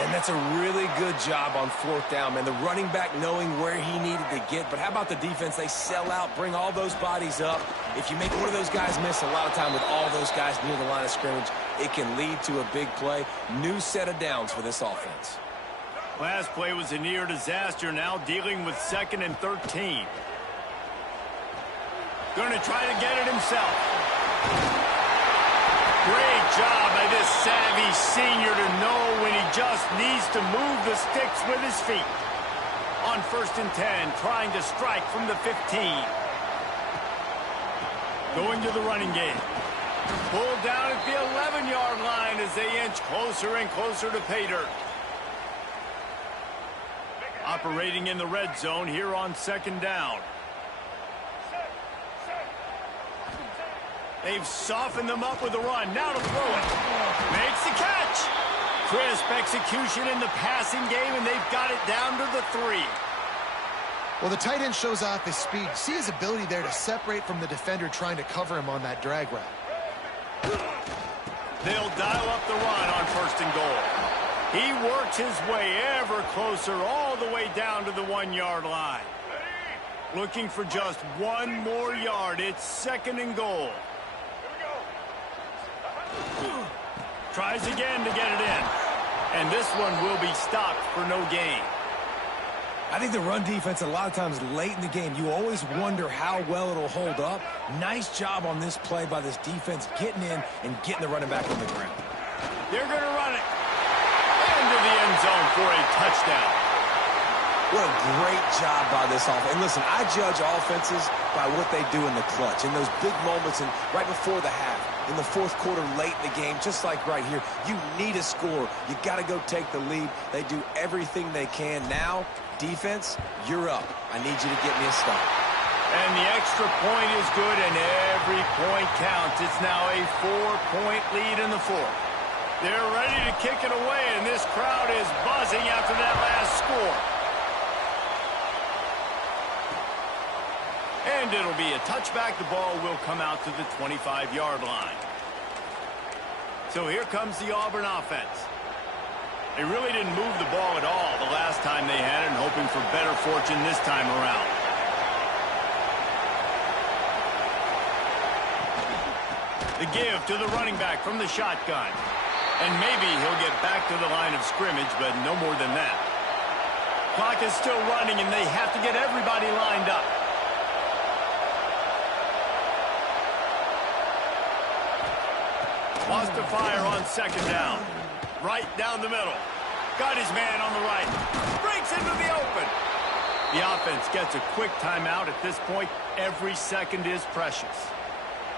And that's a really good job on fourth down, man. The running back knowing where he needed to get. But how about the defense? They sell out, bring all those bodies up. If you make one of those guys miss, a lot of time with all those guys near the line of scrimmage, it can lead to a big play. New set of downs for this offense. Last play was a near disaster, now dealing with 2nd and 13. Going to try to get it himself. Great job by this savvy senior to know when he just needs to move the sticks with his feet. On 1st and 10, trying to strike from the 15. Going to the running game. Pulled down at the 11-yard line as they inch closer and closer to pay dirt. Operating in the red zone here on 2nd down. They've softened them up with a run. Now to throw it. Makes the catch. Crisp execution in the passing game, and they've got it down to the 3. Well, the tight end shows off his speed. See his ability there to separate from the defender trying to cover him on that drag route. They'll dial up the run on 1st and goal. He works his way ever closer all the way down to the 1-yard line. Looking for just 1 more yard. It's 2nd and goal. Tries again to get it in. And this one will be stopped for no gain. I think the run defense, a lot of times late in the game, you always wonder how well it'll hold up. Nice job on this play by this defense, getting in and getting the running back on the ground. They're going to run it. Into the end zone for a touchdown. What a great job by this offense. And listen, I judge offenses by what they do in the clutch, in those big moments and right before the half, in the 4th quarter, late in the game, just like right here. You need a score. You got to go take the lead. They do everything they can. Now, defense, you're up. I need you to get me a stop. And the extra point is good, and every point counts. It's now a 4-point lead in the 4th. They're ready to kick it away, and this crowd is buzzing after that last score. And it'll be a touchback. The ball will come out to the 25-yard line. So here comes the Auburn offense. They really didn't move the ball at all the last time they had it, and hoping for better fortune this time around. The give to the running back from the shotgun. And maybe he'll get back to the line of scrimmage, but no more than that. Clock is still running, and they have to get everybody lined up. Lost to fire on 2nd down. Right down the middle. Got his man on the right. Breaks into the open. The offense gets a quick timeout at this point. Every second is precious.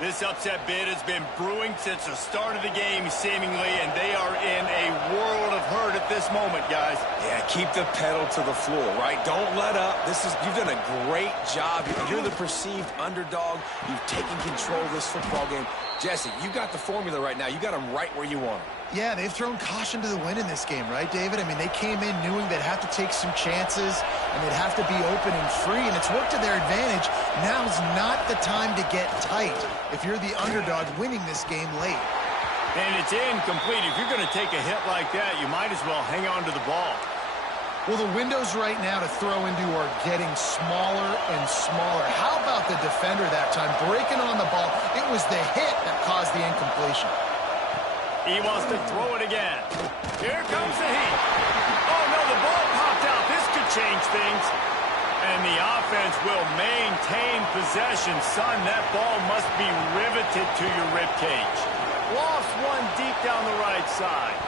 This upset bid has been brewing since the start of the game, seemingly, and they are in a world of hurt at this moment, guys. Yeah, keep the pedal to the floor, right? Don't let up. You've done a great job. You're the perceived underdog. You've taken control of this football game. Jesse, you got the formula right now. You got them right where you want them. Yeah, they've thrown caution to the wind in this game, right, David? I mean, they came in knowing they'd have to take some chances, and they'd have to be open and free, and it's worked to their advantage. Now's not the time to get tight if you're the underdog winning this game late. And it's incomplete. If you're going to take a hit like that, you might as well hang on to the ball. Well, the windows right now to throw into are getting smaller and smaller. How about the defender that time breaking on the ball? It was the hit that caused the incompletion. He wants to throw it again. Here comes the heat. Oh, no, the ball popped out. This could change things. And the offense will maintain possession. Son, that ball must be riveted to your ribcage. Lost one deep down the right side.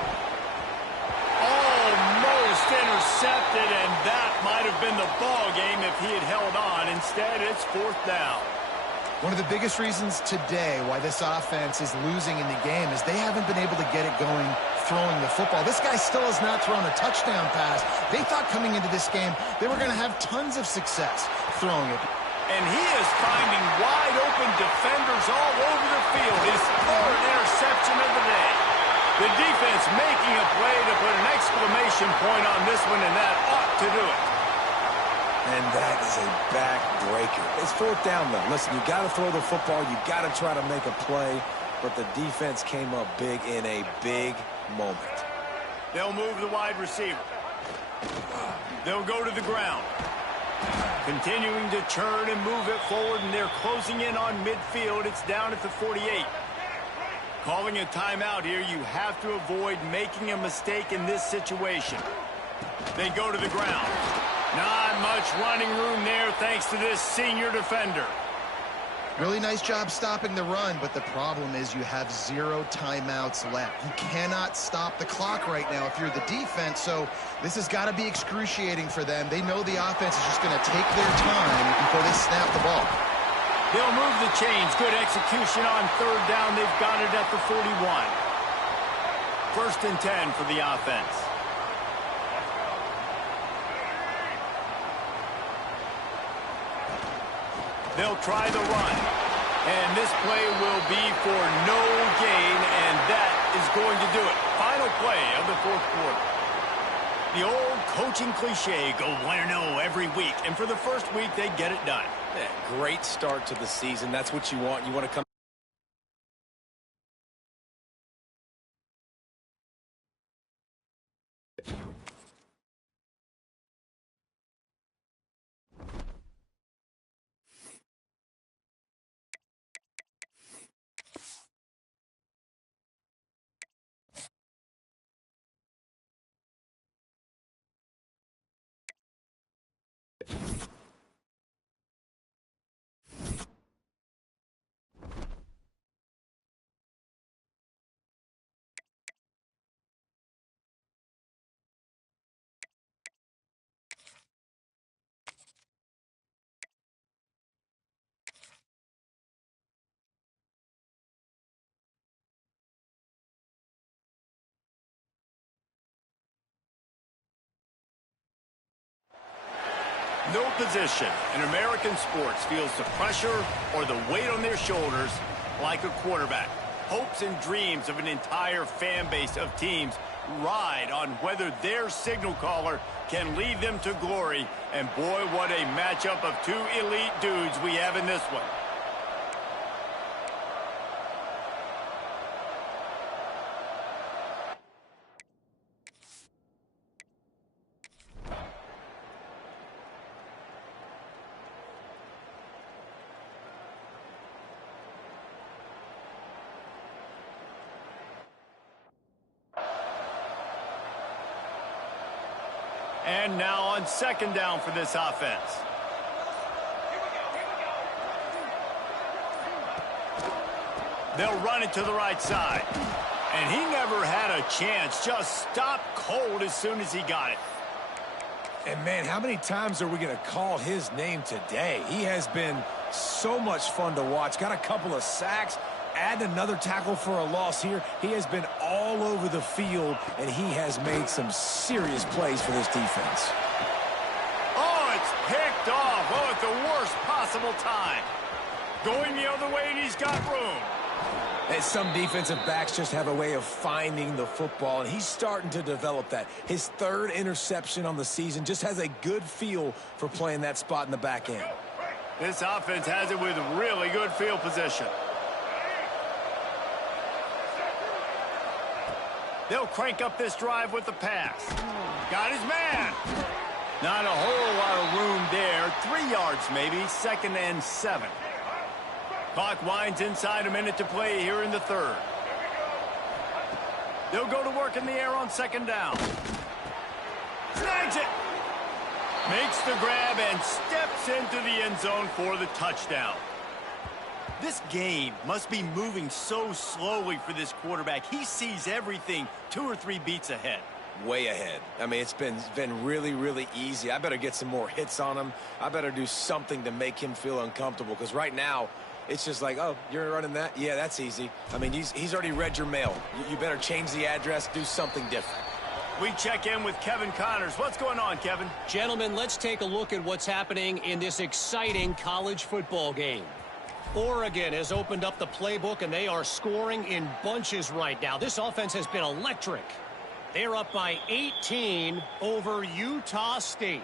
Almost intercepted, and that might have been the ball game if he had held on. Instead, it's 4th down. One of the biggest reasons today why this offense is losing in the game is they haven't been able to get it going throwing the football. This guy still has not thrown a touchdown pass. They thought coming into this game they were going to have tons of success throwing it. And he is finding wide-open defenders all over the field. His 3rd interception of the day. The defense making a play to put an exclamation point on this one, and that ought to do it. And that is a backbreaker. It's fourth down, though. Listen, you got to throw the football. You got to try to make a play. But the defense came up big in a big moment. They'll move the wide receiver. They'll go to the ground. Continuing to turn and move it forward, and they're closing in on midfield. It's down at the 48. Calling a timeout here, you have to avoid making a mistake in this situation. They go to the ground. Not much running room there thanks to this senior defender. Really nice job stopping the run, but the problem is you have 0 timeouts left. You cannot stop the clock right now if you're the defense, so this has got to be excruciating for them. They know the offense is just going to take their time before they snap the ball. They'll move the chains. Good execution on third down. They've got it at the 41. 1st and 10 for the offense. They'll try the run. And this play will be for no gain, and that is going to do it. Final play of the 4th quarter. The old coaching cliche, go 1-0 every week. And for the first week, they get it done. Yeah, great start to the season. That's what you want. You want to come. No position in American sports feels the pressure or the weight on their shoulders like a quarterback. Hopes and dreams of an entire fan base of teams ride on whether their signal caller can lead them to glory. And boy, what a matchup of 2 elite dudes we have in this one. And now on 2nd down for this offense. They'll run it to the right side. And he never had a chance. Just stopped cold as soon as he got it. And, man, how many times are we going to call his name today? He has been so much fun to watch. Got a couple of sacks. Add another tackle for a loss here. He has been all over the field, and he has made some serious plays for this defense. Oh, it's picked off. Oh, at the worst possible time. Going the other way, and he's got room. And some defensive backs just have a way of finding the football, and he's starting to develop that. His 3rd interception on the season, just has a good feel for playing that spot in the back end. This offense has it with really good field position. They'll crank up this drive with the pass. Got his man. Not a whole lot of room there. 3 yards maybe. 2nd and 7. Clock winds inside, a minute to play here in the 3rd. They'll go to work in the air on 2nd down. Snags it. Makes the grab and steps into the end zone for the touchdown. This game must be moving so slowly for this quarterback. He sees everything 2 or 3 beats ahead. Way ahead. I mean, it's been really, really easy. I better get some more hits on him. I better do something to make him feel uncomfortable, because right now it's just like, oh, you're running that? Yeah, that's easy. I mean, he's already read your mail. You better change the address, do something different. We check in with Kevin Connors. What's going on, Kevin? Gentlemen, let's take a look at what's happening in this exciting college football game. Oregon has opened up the playbook, and they are scoring in bunches right now. This offense has been electric. They're up by 18 over Utah State.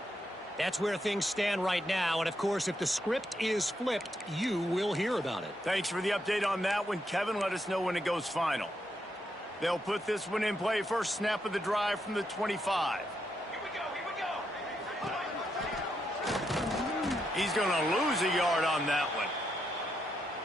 That's where things stand right now. And, of course, if the script is flipped, you will hear about it. Thanks for the update on that one, Kevin. Let us know when it goes final. They'll put this one in play. First snap of the drive from the 25. He's going to lose a yard on that one.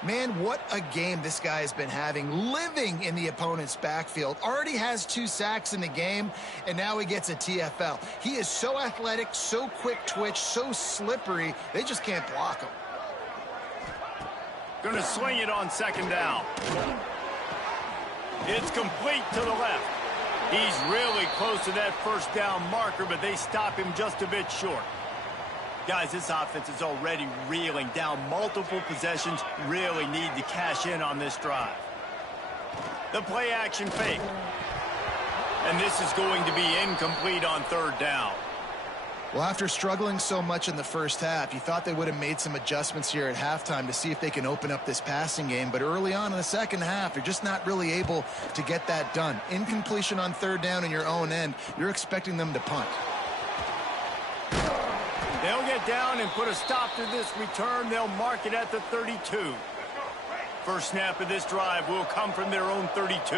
Man, what a game this guy has been having, living in the opponent's backfield. Already has 2 sacks in the game, and now he gets a TFL. He is so athletic, so quick twitch, so slippery, they just can't block him. Going to swing it on second down. It's complete to the left. He's really close to that first down marker, but they stop him just a bit short. Guys, this offense is already reeling down multiple possessions. Really need to cash in on this drive. The play action fake. And this is going to be incomplete on third down. Well, after struggling so much in the first half, you thought they would have made some adjustments here at halftime to see if they can open up this passing game. But early on in the second half, they're just not really able to get that done. Incompletion on third down in your own end, you're expecting them to punt. They'll get down and put a stop to this return. They'll mark it at the 32. First snap of this drive will come from their own 32.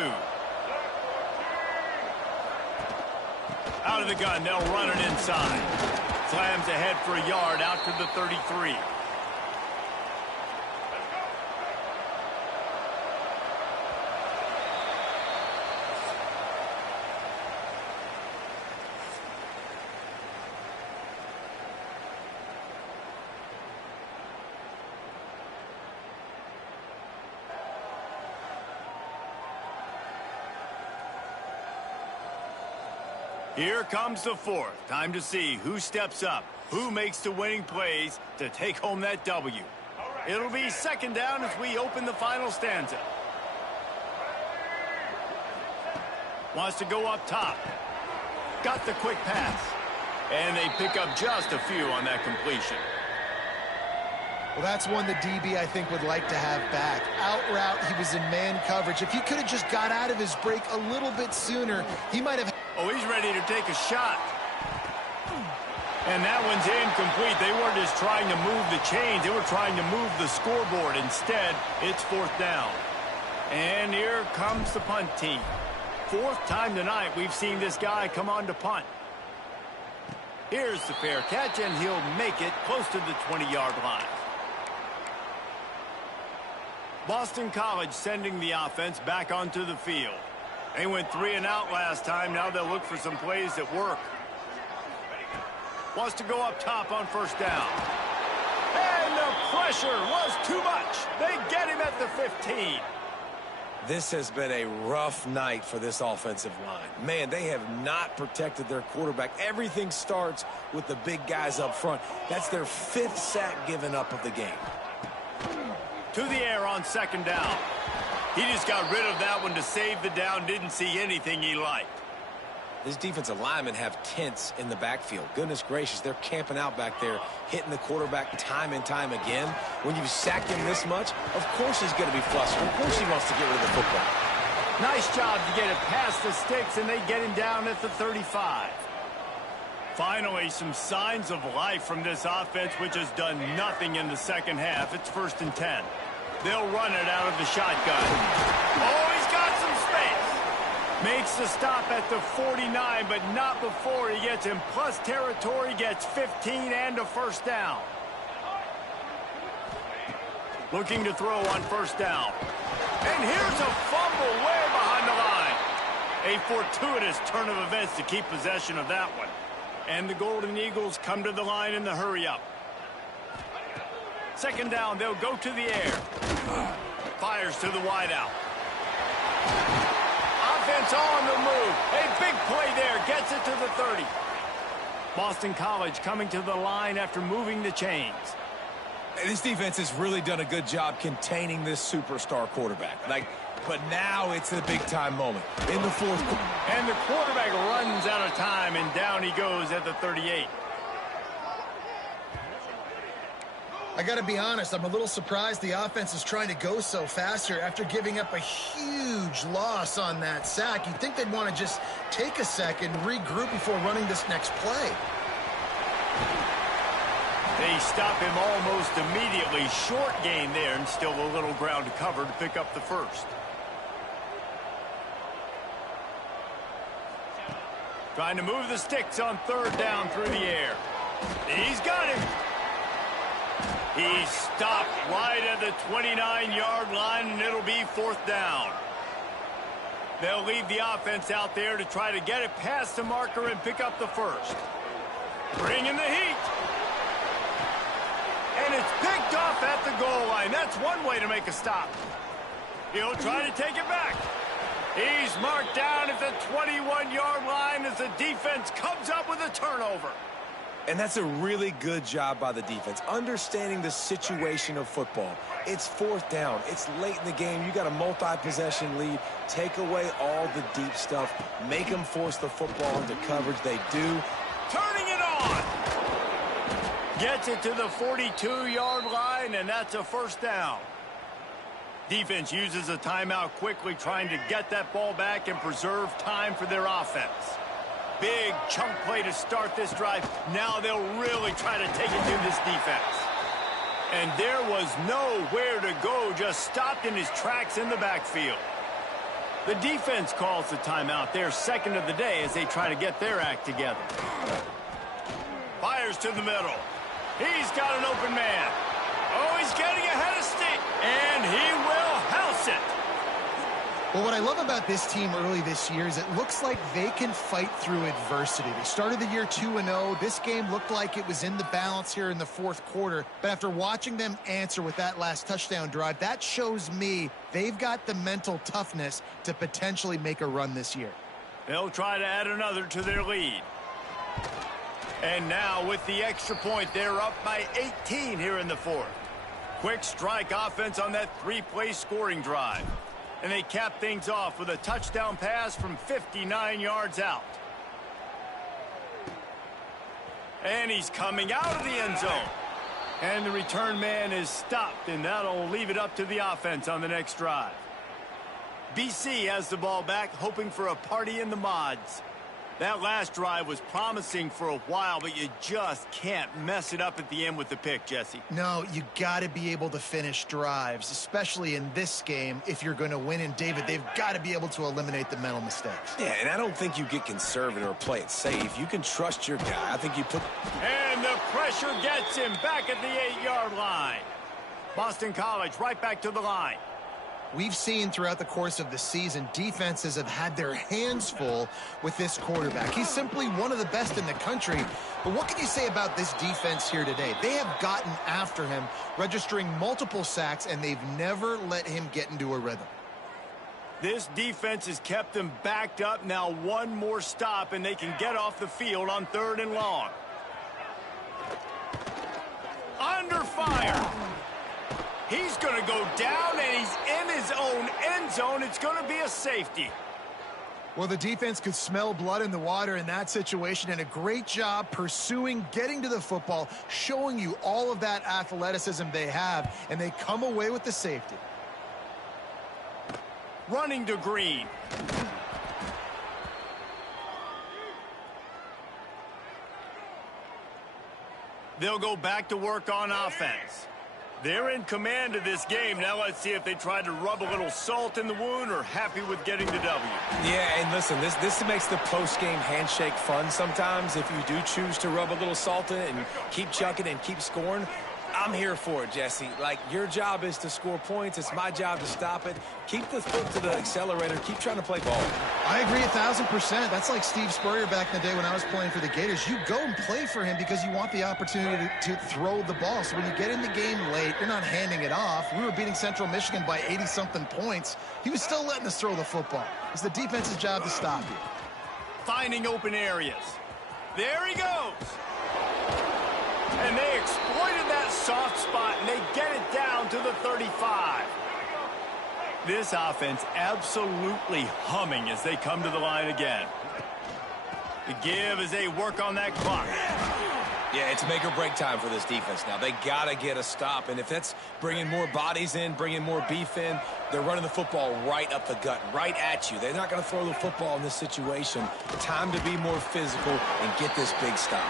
Out of the gun, they'll run it inside. Slams ahead for a yard out to the 33. Here comes the fourth. Time to see who steps up, who makes the winning plays to take home that W. It'll be second down as we open the final stanza. Wants to go up top. Got the quick pass. And they pick up just a few on that completion. Well, that's one the DB, I think, would like to have back. Out route, he was in man coverage. If he could have just got out of his break a little bit sooner, he might have... Oh, he's ready to take a shot. And that one's incomplete. They weren't just trying to move the chains. They were trying to move the scoreboard. Instead, it's fourth down. And here comes the punt team. Fourth time tonight we've seen this guy come on to punt. Here's the fair catch, and he'll make it close to the 20-yard line. Boston College sending the offense back onto the field. They went 3 and out last time. Now they'll look for some plays that work. Wants to go up top on first down. And the pressure was too much. They get him at the 15. This has been a rough night for this offensive line. Man, they have not protected their quarterback. Everything starts with the big guys up front. That's their 5th sack given up of the game. To the air on second down. He just got rid of that one to save the down. Didn't see anything he liked. This defensive linemen have tents in the backfield. Goodness gracious, they're camping out back there, hitting the quarterback time and time again. When you've sacked him this much, of course he's going to be flustered. Of course he wants to get rid of the football. Nice job to get it past the sticks, and they get him down at the 35. Finally, some signs of life from this offense, which has done nothing in the second half. It's 1st and 10. They'll run it out of the shotgun. Oh, he's got some space. Makes the stop at the 49, but not before he gets in plus territory, gets 15 and a first down. Looking to throw on first down. And here's a fumble way behind the line. A fortuitous turn of events to keep possession of that one. And the Golden Eagles come to the line in the hurry-up. Second down, they'll go to the air. Fires to the wideout. Offense on the move. A big play there. Gets it to the 30. Boston College coming to the line after moving the chains. This defense has really done a good job containing this superstar quarterback. But now it's the big-time moment in the fourth quarter. And the quarterback runs out of time, and down he goes at the 38. I got to be honest, I'm a little surprised the offense is trying to go so fast here after giving up a huge loss on that sack. You'd think they'd want to just take a second, regroup before running this next play. They stop him almost immediately. Short gain there, and still a little ground to cover to pick up the first. Trying to move the sticks on third down through the air. He's got him. He's stopped right at the 29-yard line, and it'll be fourth down. They'll leave the offense out there to try to get it past the marker and pick up the first. Bringing the heat. And it's picked off at the goal line. That's one way to make a stop. He'll try to take it back. He's marked down at the 21-yard line as the defense comes up with a turnover. And that's a really good job by the defense, understanding the situation of football. It's fourth down. It's late in the game. You got a multi-possession lead. Take away all the deep stuff. Make them force the football into coverage. They do. Turning it on. Gets it to the 42-yard line, and that's a first down. Defense uses a timeout quickly, trying to get that ball back and preserve time for their offense. Big chunk play to start this drive. Now they'll really try to take it to this defense. And there was nowhere to go, just stopped in his tracks in the backfield. The defense calls the timeout, their second of the day, as they try to get their act together. Fires to the middle. He's got an open man. Oh, he's getting ahead of State, and he will house it. Well, what I love about this team early this year is it looks like they can fight through adversity. They started the year 2-0. This game looked like it was in the balance here in the fourth quarter. But after watching them answer with that last touchdown drive, that shows me they've got the mental toughness to potentially make a run this year. They'll try to add another to their lead. And now with the extra point, they're up by 18 here in the fourth. Quick strike offense on that three-play scoring drive. And they cap things off with a touchdown pass from 59 yards out. And he's coming out of the end zone. And the return man is stopped, and that'll leave it up to the offense on the next drive. BC has the ball back, hoping for a party in the mods. That last drive was promising for a while, but you just can't mess it up at the end with the pick, Jesse. No, you got to be able to finish drives, especially in this game. If you're going to win, and David, they've got to be able to eliminate the mental mistakes. Yeah, and I don't think you get conservative or play it safe. You can trust your guy. I think you put... And the pressure gets him back at the 8-yard line. Boston College right back to the line. We've seen throughout the course of the season, defenses have had their hands full with this quarterback. He's simply one of the best in the country. But what can you say about this defense here today? They have gotten after him, registering multiple sacks, and they've never let him get into a rhythm. This defense has kept them backed up. Now one more stop, and they can get off the field on 3rd and long. Under fire. He's going to go down, and he's in his own end zone. It's going to be a safety. Well, the defense could smell blood in the water in that situation, and a great job pursuing, getting to the football, showing you all of that athleticism they have, and they come away with the safety. Running to Green. They'll go back to work on offense. They're in command of this game. Now let's see if they try to rub a little salt in the wound or happy with getting the W. Yeah, and listen, this makes the post-game handshake fun sometimes. If you do choose to rub a little salt in it and keep chucking and keep scoring, I'm here for it, Jesse. Like, your job is to score points. It's my job to stop it. Keep the foot to the accelerator. Keep trying to play ball. I agree 1,000%. That's like Steve Spurrier back in the day when I was playing for the Gators. You go and play for him because you want the opportunity to throw the ball. So when you get in the game late, you're not handing it off. We were beating Central Michigan by 80-something points. He was still letting us throw the football. It's the defense's job to stop you. Finding open areas. There he goes. And they exploited that soft spot, and they get it down to the 35. This offense absolutely humming as they come to the line again. The give as they work on that clock. Yeah, it's make or break time for this defense now. They got to get a stop, and if that's bringing more bodies in, bringing more beef in, they're running the football right up the gut, right at you. They're not going to throw the football in this situation. Time to be more physical and get this big stop.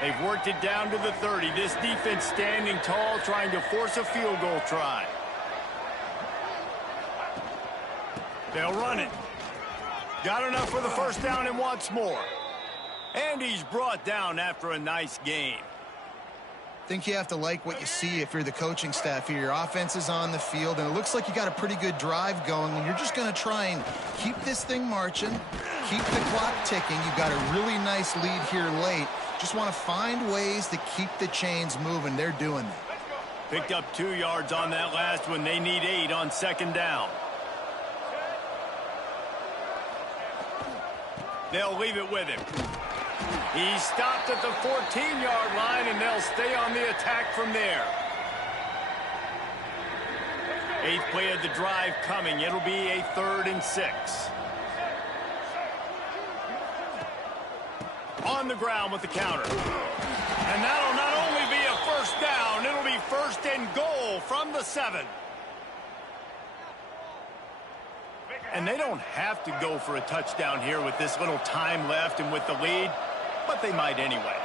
They've worked it down to the 30. This defense standing tall, trying to force a field goal try. They'll run it. Got enough for the first down and wants more. And he's brought down after a nice game. I think you have to like what you see if you're the coaching staff here. Your offense is on the field, and it looks like you got a pretty good drive going, and you're just going to try and keep this thing marching, keep the clock ticking. You've got a really nice lead here late. Just want to find ways to keep the chains moving. They're doing that. Picked up 2 yards on that last one. They need 8 on second down. They'll leave it with him. He stopped at the 14-yard line, and they'll stay on the attack from there. 8th play of the drive coming. It'll be a 3rd and 6. On the ground with the counter. And that'll not only be a first down, it'll be 1st and goal from the 7. And they don't have to go for a touchdown here with this little time left and with the lead, but they might anyway.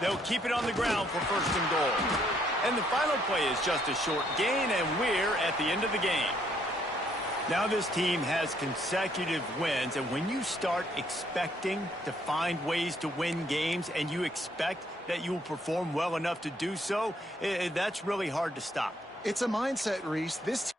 They'll keep it on the ground for 1st and goal. And the final play is just a short gain, and we're at the end of the game. Now this team has consecutive wins, and when you start expecting to find ways to win games and you expect that you'll perform well enough to do so, that's really hard to stop. It's a mindset, Reese. This